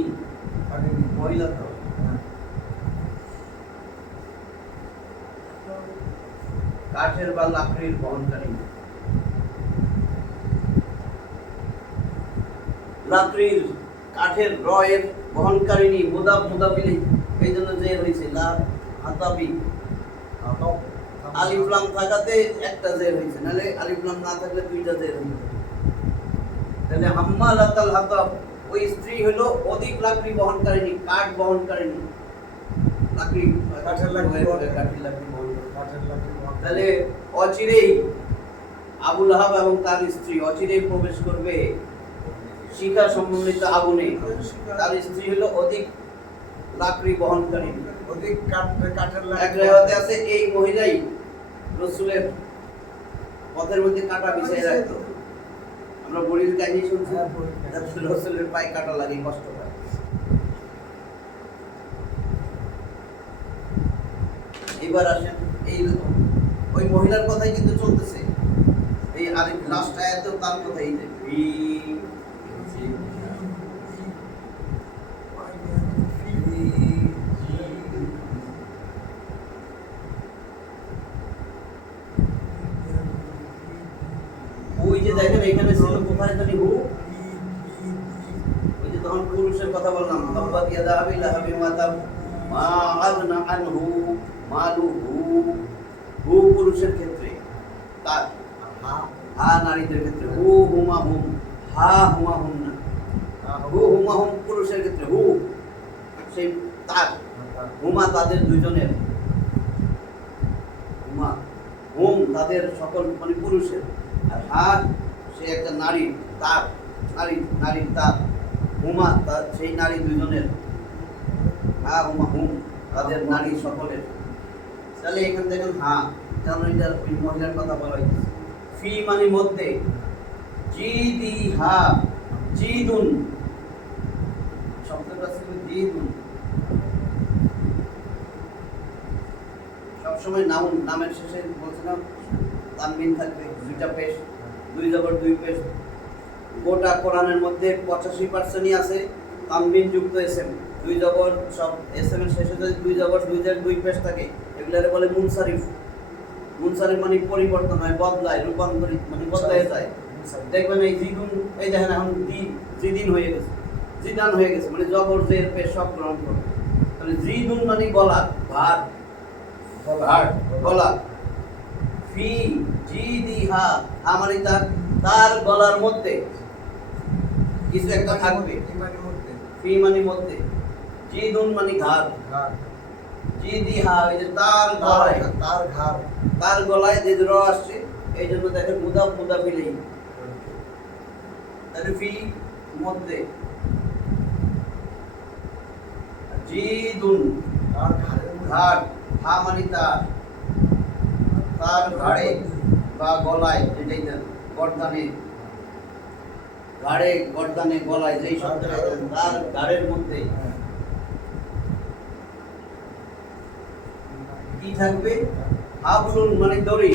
মহিলা তো। কাঠের বা লাকড়ির বহনকারী, লাকড়ির, কাঠের, রয়ের বহনকারিনী, মুদাফ মুদাফিল, এই জন্য যে হয়েছে লা হাতাবি। আলিফ লাম থাকাতে একটা জের হয়েছে, নাহলে আলিফ লাম না থাকলে দুইটা জের হইতো। তাহলে হাম্মালাতাল হাতাব, ওই স্ত্রী হলো অধিক লাকড়ি বহনকারিনী, কাঠ বহনকারিনী, লাকড়ি, কাঠের লাকড়ি, কাঠের লাকড়ি বহন। তাহলে অচিরেই আবু লাহাব এবং তার স্ত্রী অচিরেই প্রবেশ করবে শিখা সম্বন্ধিত আগুনে। তার স্ত্রী হলো অধিক লাকড়ি বহনকারী, অধিক কাঠের এক রেওয়াতে আছে এই মহিলাই রাসূলের পথের মধ্যে কাঁটা বিছিয়ে রাখতো। আমরা বলির কাহিনী শুনছি, রাসূলের পায়ে কাঁটা লাগে, কষ্ট হয়। এবার আসেন, এই ওই মহিলার কথাই কিন্তু চলতেছে, এই আরেক লাস্ট আয়াতেও তার কথাই, ওই যে দেখেন এখানে ছিল কোথায় জানি হু, ওই যে তখন পুরুষের কথা বললাম, তাব্বাত ইয়াদা আবি লাহাবিন ওয়া তাব মা আগনা আনহু মালুহু, হু পুরুষের ক্ষেত্রে, তার, হা নারীদের ক্ষেত্রে, হু হুমা হুম, হা হুমা হুম না, হু হুমা হুম পুরুষের ক্ষেত্রে, হু সেই তার, হুমা তাদের দুইজনের, হুমা হুম তাদের সকল মানে পুরুষের, আর হা সে একটা নারী, তার, নারীর তার, হুমা তার সেই নারী দুইজনের, হা হুমা হুম তাদের নারী সকলের। তাহলে এখান দেখেন হা, কারণ এটা ওই মহিলার কথা বলা হয়েছে। ফি মানে মধ্যে, জিদিহা জিদুন, শব্দটা ছিল জিদুন। সবসময় নাউন, নামের শেষে বলছিলাম তানবিন থাকবে, দুইটা পেশ, দুই জবর দুই পেশ। গোটা কোরআনের মধ্যে 85%ই আছে তানবিন যুক্ত এসএম, দুই জবর। সব এসএম এর শেষে যদি দুই জবর দুই জায়গায় দুই পেশ থাকে এগুলারে বলে মুনসারিফ। মুনসারিফ মানে পরিবর্তন হয়, বদলায়, রূপান্তরিত, মানে বদলায় যায়। দেখবেন এই জিদুন, এই দেখেন এখন জিদিন হয়ে গেছে, জিদান হয়ে গেছে, মানে জবর জের পেশ সব গ্রহণ করে। তাহলে জিদুন মানে গলা, ভাত, গলা। ফি জিদিহা, মানে তার গলার মধ্যে কিছু একটা থাকবে। ফি মানে মধ্যে, জিদুন মানে ঘাড়, জিদিহা ওই যে তার গলায়, তার গলায় যে র আসছে, এই জন্য দেখেন মুদাফ মুদাফিলাই। তাহলে ফি মধ্যে, জিদুন ঘাড়, হা মানে তার ঘাড়ে বা গলায়, যেটাই দেন গর্দানে, ঘাড়ে গর্দানে গলায় যেই শব্দটা দেন, তার ঘাড়ের মধ্যে কি থাকবে? হাবলুন মানে দড়ি,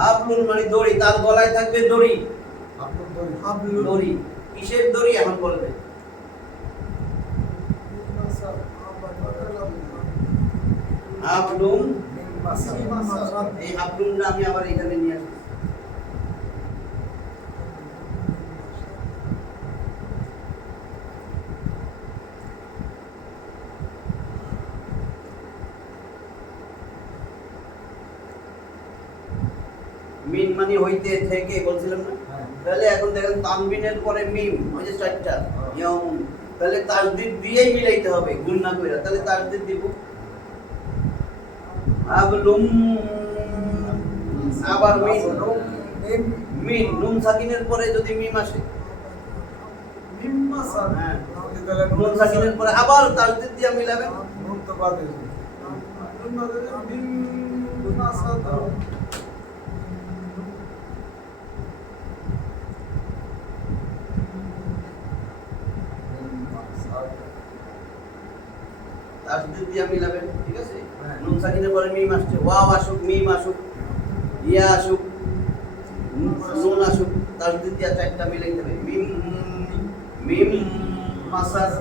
হাবলুন মানে দড়ি, তার গলায় থাকবে দড়ি। দড়ি কিসের দড়ি এখন বলবে? হাবলুন, এই হাবলুনটা আমি আবার এখানে নিয়ে আসছি। মিন মানে হইতে থেকে বলছিলাম না? তাহলে এখন দেখেন তানবিনের পরে মিম, ওই যে চারটা ইয়াউম, তাহলে তাসদীদ দিয়েই মিলাইতে হবে, গুণ না কইরা। তাহলে তাসদীদ দিব আবলুম, আবার মিম, মিম নুন সাকিনের পরে যদি মিম আসে, হ্যাঁ, নুন সাকিনের পরে আবার তাসদীদ দিয়া মিলাবেন। তাসদীদ দিয়া মিলাবেন, ঠিক আছে? নুন সাকিনের পরে মিম আসছে, ওয়াও আসুক, মিম আসুক, ইয়া আসুক, নুন আসুক, তাসদীদ দিয়া চারটা মিলাই দেবে। মিম মিম মাসাদ,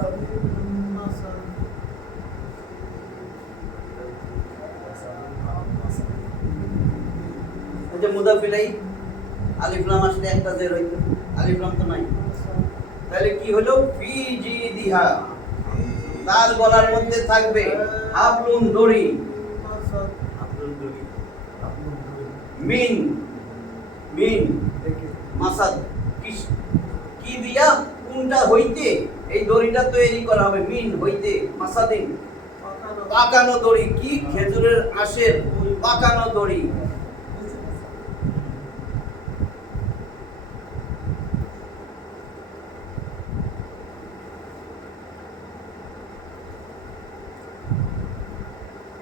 এই যে মুদাফিলাই আলিফ লাম আসলে একটা জের হইতো, আলিফ লাম তো নাই। তাহলে কি হলো? ফি জিদিহা, তার গলার মধ্যে থাকবে হাবলুন দড়ি, মিন মিন মাসাদ, কি দিয়া? কোনটা হইতে এই দড়িটা তৈরি করা হবে? মিন হইতে, মাসাদিন পাকানো দড়ি। কি? খেজুরের আঁশের পাকানো দড়ি।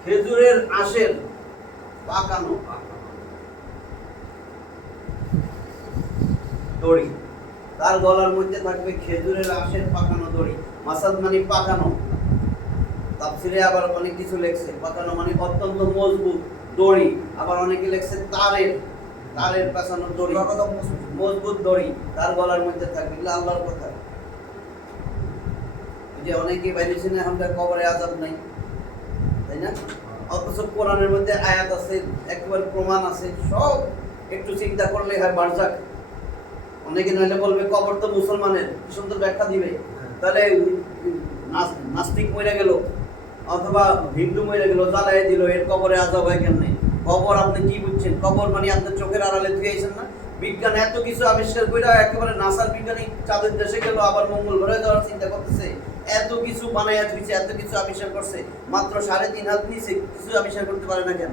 খেজুরের আঁশের পাকানো দড়ি, তার গলার মধ্যে থাকবে খেজুরের আঁশের পাকানো দড়ি। মাসাদ মানে পাকানো। তাফসিরে আবার অনেক কিছু লেখছে, পাকানো মানে অত্যন্ত মজবুত দড়ি। আবার অনেকে লেখছে তারের পাকানো দড়ি, মজবুত দড়ি তার গলার মধ্যে থাকবে। এগুলো আল্লাহর কথা। যে অনেকে বাইরেছেন এখনকার কবরে আযাব নাই, তাই না? অথচ কোরআনের মধ্যে আয়াত আছে, একবার প্রমাণ আছে, সব একটু চিন্তা করলে হয় বারজাক। অনেকে নইলে বলবে কবর তো মুসলমানের, কি সুন্দর ব্যাখ্যা দিবে। তাহলে নাস্তিক মরে গেল অথবা হিন্দু মরে গেল, জ্বালাই দিল, এর কবরে আযাব হয় কেমনে? কবর আপনি কি বুঝছেন? কবর মানে আপনার চোখের আড়ালে ধুয়েছেন না? বিজ্ঞান এত কিছু আবিষ্কার করে একেবারে নাসার বিজ্ঞানী চাঁদের দেশে গেল, আবার মঙ্গল গ্রহে যাওয়ার চিন্তা করতেছে, এত কিছু বানাইয়া ধুইছে, এত কিছু আবিষ্কার করছে, মাত্র 3.5 হাত নিচে কিছু আবিষ্কার করতে পারে না কেন?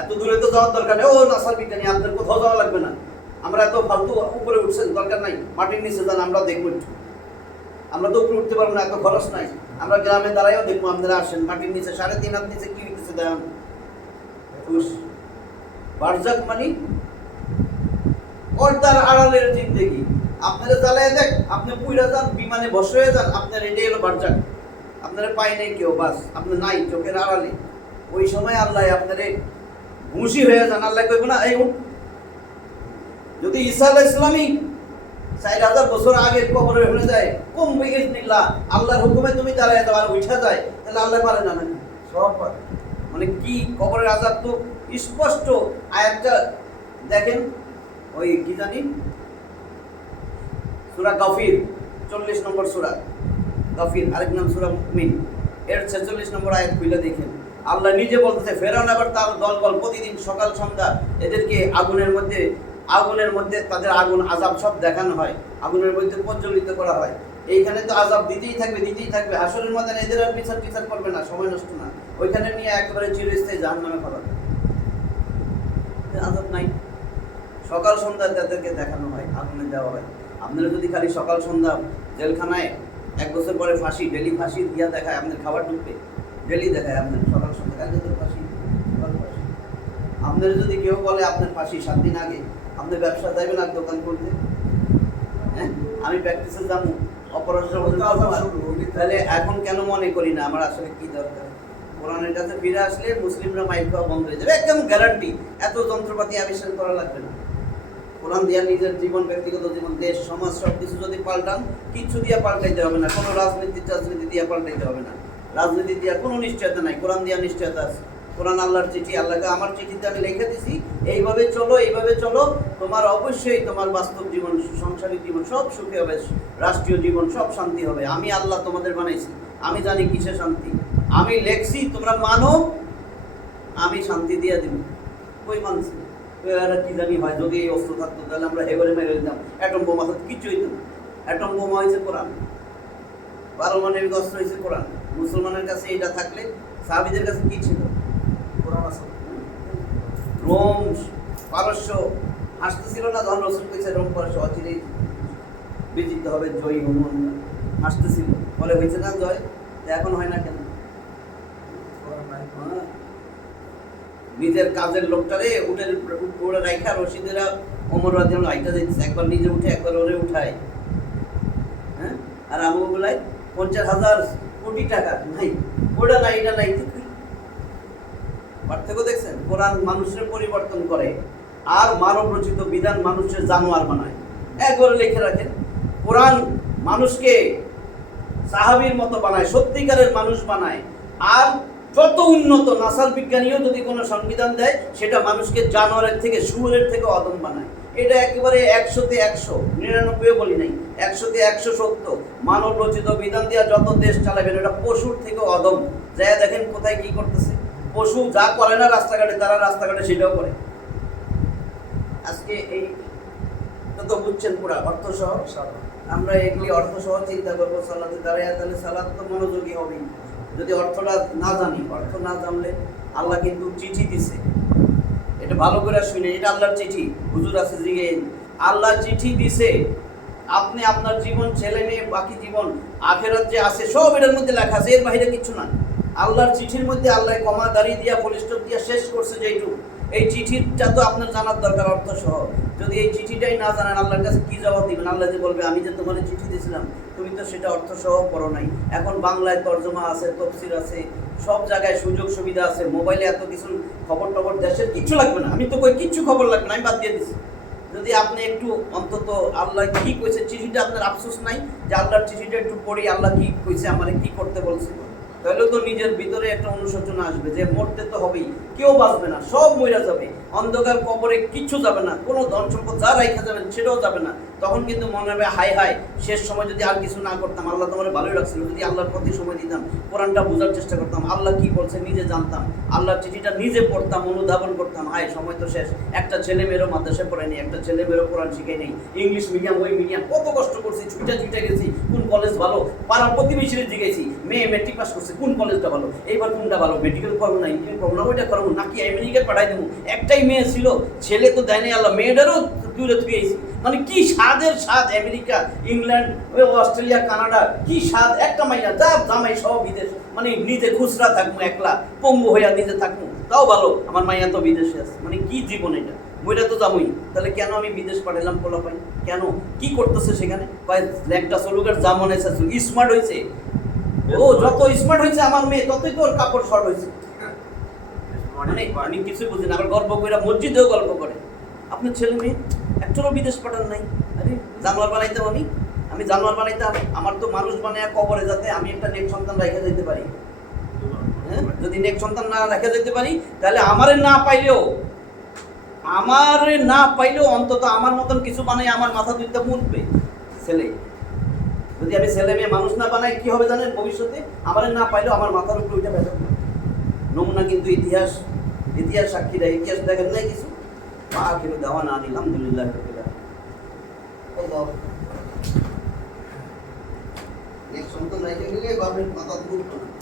এত দূরে তো যাওয়ার দরকার নেই। ও নাসার বিজ্ঞানী, আপনার কোথাও যাওয়া লাগবে না, আমরা এত ফালতু উপরে উঠছেন, দরকার নাই, মাটির নিচে যান, আমরা দেখবো একটু। আমরা তো উপরে উঠতে পারবো না, এত খরচ নাই। আমরা গ্রামে দাঁড়াইও দেখবো, আপনারা আসেন মাটির নিচে 3.5 হাত নিচে কি হইতেছে দেখেন। বারজাক মানে পর্দার আড়ালের জিন্দেগি। আপনারা জ্বালায় দেখ, আপনি পুইরা যান, বিমানে বসে হয়ে যান, আপনার এটাই হলো বারজাক। আপনারা পাই নাই কেউ, বাস আপনি নাই চোখের আড়ালে। ওই সময় আল্লাহ আপনারে ঘুষি হয়ে যান, আল্লাহ কইব না এই উঠ। যদি ঈসা আলাইহিস ইসলামই 4000 বছর আগের কবরে হয়ে যায়, কম বিইজনিল্লাহ আল্লাহর হুকুমে তুমি দাঁড়ায় যাও আর উঠা যায়, তাহলে আল্লাহ পারে না নাকি? সব পারে। মানে কি কবরের আযাব তো স্পষ্ট। আয়াতটা দেখেন, ওই কি জানি সূরা গাফির 40 নম্বর সূরা গাফির, আরেক নাম সূরা মুমিন, এর 46 নম্বর আয়াত খুলে দেখেন। আল্লাহ নিজে বলতেছে ফেরাউন আবার তার দলবল প্রতিদিন সকাল সন্ধ্যা এদেরকে আগুনের মধ্যে তাদের আগুন আযাব সব দেখানো হয়, আগুনের মধ্যে প্রজ্বলিত করা হয়। এইখানে তো আযাব দিতেই থাকবে। হাসরের ময়দানে এদের আর বিচার করবে না, সময় নষ্ট না, ওইখানে নিয়ে একেবারে চিরস্থায়ী জাহান্নামে ফেলাবে। আযাব নাই, সকাল সন্ধ্যা তাদেরকে দেখানো হয়, আগুনে দেওয়া হয়। আপনারা যদি খালি সকাল সন্ধ্যা জেলখানায় 1 বছর পরে ফাঁসি, ডেলি ফাঁসি দিয়া দেখায়, আপনার খাবার ঢুকবে, ডেলি দেখায় আপনার সকাল সন্ধ্যা কালকে তো ফাঁসি, আপনার যদি কেউ বলে আপনার ফাঁসি 7 দিন আগে, আপনি ব্যবসা যাবেন আর দোকান করতে? হ্যাঁ, আমি প্র্যাকটিসে যাবো, অপারেশন তাহলে এখন কেন মনে করি না আমার আসলে কি দরকার? কোরআনের কাছে ফিরে আসলে মুসলিমরা মাইক খাওয়া বন্ধ হয়ে যাবে, একদম গ্যারান্টি। এত যন্ত্রপাতি আবিষ্কার করা লাগবে না। কোরআন দিয়া নিজের জীবন, ব্যক্তিগত জীবন, দেশ সমাজ সব কিছু যদি পাল্টান, কিছু দিয়া পাল্টাইতে হবে না, কোনো রাজনীতি দিয়া পাল্টাইতে হবে না। রাজনীতি দিয়া কোনো নিশ্চয়তা নাই, কোরআন দিয়া নিশ্চয়তা আছে। কোরআন আল্লাহর চিঠি, আল্লাহকে আমার চিঠিতে আমি লিখে দিছি, এইভাবে চলো, তোমার অবশ্যই তোমার বাস্তব জীবন, সংসারিক জীবন সব সুখী হবে, রাষ্ট্রীয় জীবন সব শান্তি হবে। আমি আল্লাহ তোমাদের বানাইছি, আমি জানি কিসে শান্তি, আমি লেখছি, তোমরা মানো, আমি শান্তি দিয়ে দিব। কই মানছি? কি জানি হয়, যদি এই অস্ত্র থাকতো তাহলে আমরা এবারে মেরে দিতাম, অ্যাটম বোমা থাকতো, কিচ্ছু হইতো না। অ্যাটম বোমা হয়েছে কোরআন, পারমাণবিক অস্ত্র হয়েছে কোরআন। মুসলমানের কাছে এটা থাকলে সাহাবীদের কাছে কি ছিল? কোরআন আছে। রোম পারস্য হাসতেছিল না যখন রসুল কইছে রোম পারস্য অচিরেই বিজিত হবে, জয়ী হন, হাসতেছিল। বলে হয়েছে না জয়? এখন হয় না কেন? নিজের কাজের লোকটারে উঠে রাইখা রশিদেরা ওমর রাদিয়াল্লাহু আনহু আইটা যাইতেছে, একবার নিজে উঠে একবার ওরে উঠায়। হ্যাঁ, আর আবু বলাই 50,000 কোটি টাকা নাই, ওটা নাই, এটা নাই। পার্থক্য দেখছেন? কোরআন মানুষের পরিবর্তন করে, আর মানব রচিত বিধান মানুষের জানোয়ার বানায়। একবারে লিখে রাখেন, কোরআন মানুষকে সাহাবীর মতো বানায়, সত্যিকারের মানুষ বানায়। আর যত উন্নত নাসার বিজ্ঞানীও যদি কোনো সংবিধান দেয়, সেটা মানুষকে জানোয়ারের থেকে, শুয়োরের থেকে অদম বানায়। এটা একেবারে 100-তে 100, 99 বলি নাই, 100-তে 100 সত্য। মানব রচিত বিধান দিয়া যত দেশ চালাবেন, এটা পশুর থেকে অদম। যাই দেখেন কোথায় কি করতেছে। পশু যা করে না রাস্তাঘাটে, তারা রাস্তাঘাটে সেটাও করে। আজকে এই তো বুঝছেন পুরা অর্থ সহ। আমরা এগুলি অর্থ সহ চিন্তা করবো, সালাতে দাঁড়ায়, তাহলে সালাত তো মনোযোগী হবেই। যদি অর্থটা না জানি, অর্থ না জানলে, আল্লাহ কিন্তু চিঠি দিছে, এটা ভালো করে শুনে, এটা আল্লাহর চিঠি। হুজুর আছে জিগেন, আল্লাহ চিঠি দিছে। আপনি আপনার জীবন, ছেলে মেয়ে, বাকি জীবন, আখেরাত যে আছে সব এটার মধ্যে লেখা আছে, এর বাইরে কিছু না। আল্লাহর চিঠির মধ্যে আল্লাহ কমা দাঁড়িয়ে দিয়া, ফুল স্টপ দিয়া শেষ করছে যেইটুকু, এই চিঠিটা তো আপনার জানার দরকার অর্থ সহ। যদি এই চিঠিটাই না জানেন, আল্লাহর কাছে কি জবাব দিবেন? আল্লাহ যে বলবে আমি যে তোমার চিঠি দিয়েছিলাম, তুমি তো সেটা অর্থ সহ পড়ো নাই। এখন বাংলায় তর্জমা আছে, তফসির আছে, সব জায়গায় সুযোগ সুবিধা আছে, মোবাইলে এত কিছু খবর টবর, দেশের কিচ্ছু লাগবে না। আমি তো কই কিচ্ছু খবর লাগবে না, আমি বাদ দিয়ে দিচ্ছি। যদি আপনি একটু অন্তত আল্লাহ কি কইছে চিঠিটা, আপনার আফসোস নাই যে আল্লাহর চিঠিটা একটু পড়ি, আল্লাহ কি কইছে, আমারে কি করতে বলছে, তাহলে তো নিজের ভিতরে একটা অনুশোচনা আসবে যে মরতে তো হবেই, কেউ বাঁচবে না, সব মইরা যাবে, অন্ধকার কবরে কিচ্ছু যাবে না, কোনো ধন সম্পদ যা রাইখা যাবেন সেটাও যাবে না। তখন কিন্তু মনে হবে হায় হায়, শেষ সময় যদি আর কিছু না করতাম, আল্লাহ তোমার ভালোই রাখছিল, যদি আল্লাহর প্রতি সময় দিতাম, কোরআনটা বোঝার চেষ্টা করতাম, আল্লাহ কি বলছে নিজে জানতাম, আল্লাহর চিঠিটা নিজে পড়তাম, অনুধাবন করতাম। হায় সময় তো শেষ, একটা ছেলে মেয়েরও মাদ্রাসায় পড়ায়নি, একটা ছেলে মেয়েরও কোরআন শিখাই নেই, ইংলিশ মিডিয়াম ওই মিডিয়াম, কত কষ্ট করছি, ছুটে গেছি, কোন কলেজ ভালো, পাড়ার প্রতিবেশীরে জিজ্ঞেছি, মেয়ে মেট্রিক পাস করছে, কোন কলেজটা ভালো, এইবার কোনটা ভালো, মেডিকেল করবো না ইঞ্জিনিয়ারিং করবো না, ওইটা করবো নাকি আমেরিকা পাঠাই দেবো। একটাই মেয়ে ছিল, ছেলে তো দেয়নি আল্লাহ, মেয়েটারও দূরে থুয়ে আইছি। মানে কি স্বাদের স্বাদ, আমেরিকা, ইংল্যান্ড, ওই অস্ট্রেলিয়া, কানাডা, কি স্বাদ, একটা মাইয়া যা জামাই সব বিদেশ, মানে নিজে খুচরা থাকবো, একলা পঙ্গু হইয়া নিজে থাকবো, তাও ভালো আমার মাইয়া তো বিদেশে আছে। মানে কি জীবন এটা, বইটা তো যাবোই। তাহলে কেন আমি বিদেশ পাঠালাম পোলা পাই? কেন, কি করতেছে সেখানে? ল্যাংটা চলুকের যা মনে চাচ্ছে, স্মার্ট হয়েছে। ও যত স্মার্ট হয়েছে আমার মেয়ে, ততই তো ওর কাপড় শর্ট হয়েছে। মানে আমি কিছু বুঝি না। আবার গল্প করে মসজিদেও গল্প করে, আপনার ছেলে মেয়ে একচুয়ালো বিদেশ পাঠান নাই। আরে জানোয়ার বানাইতাম আমি জানোয়ার বানাইতাম। আমার তো মানুষ বানায় কবরে যাতে আমি একটা নেক সন্তান রেখে যেতে পারি। হ্যাঁ, যদি নেক সন্তান না রেখে যেতে পারি, তাহলে আমারে না পাইলেও অন্তত আমার মতন কিছু বানাই আমার মাথা দুইটা মুড়বে ছেলে। যদি আমি ছেলে মেয়ে মানুষ না বানাই, কি হবে জানেন ভবিষ্যতে? আমারে না পাইলেও আমার মাথার উপরে ওইটা বেঁধে। নমুনা কিন্তু ইতিহাস সাক্ষী দেয়। ইতিহাস দেখেন নাই কিছু? আখিরু দাওয়ানা আলহামদুলিল্লাহ রাব্বিল আলামিন। নেক্সট সন্তান রাইখে গেলে বাপের মাথা দুটো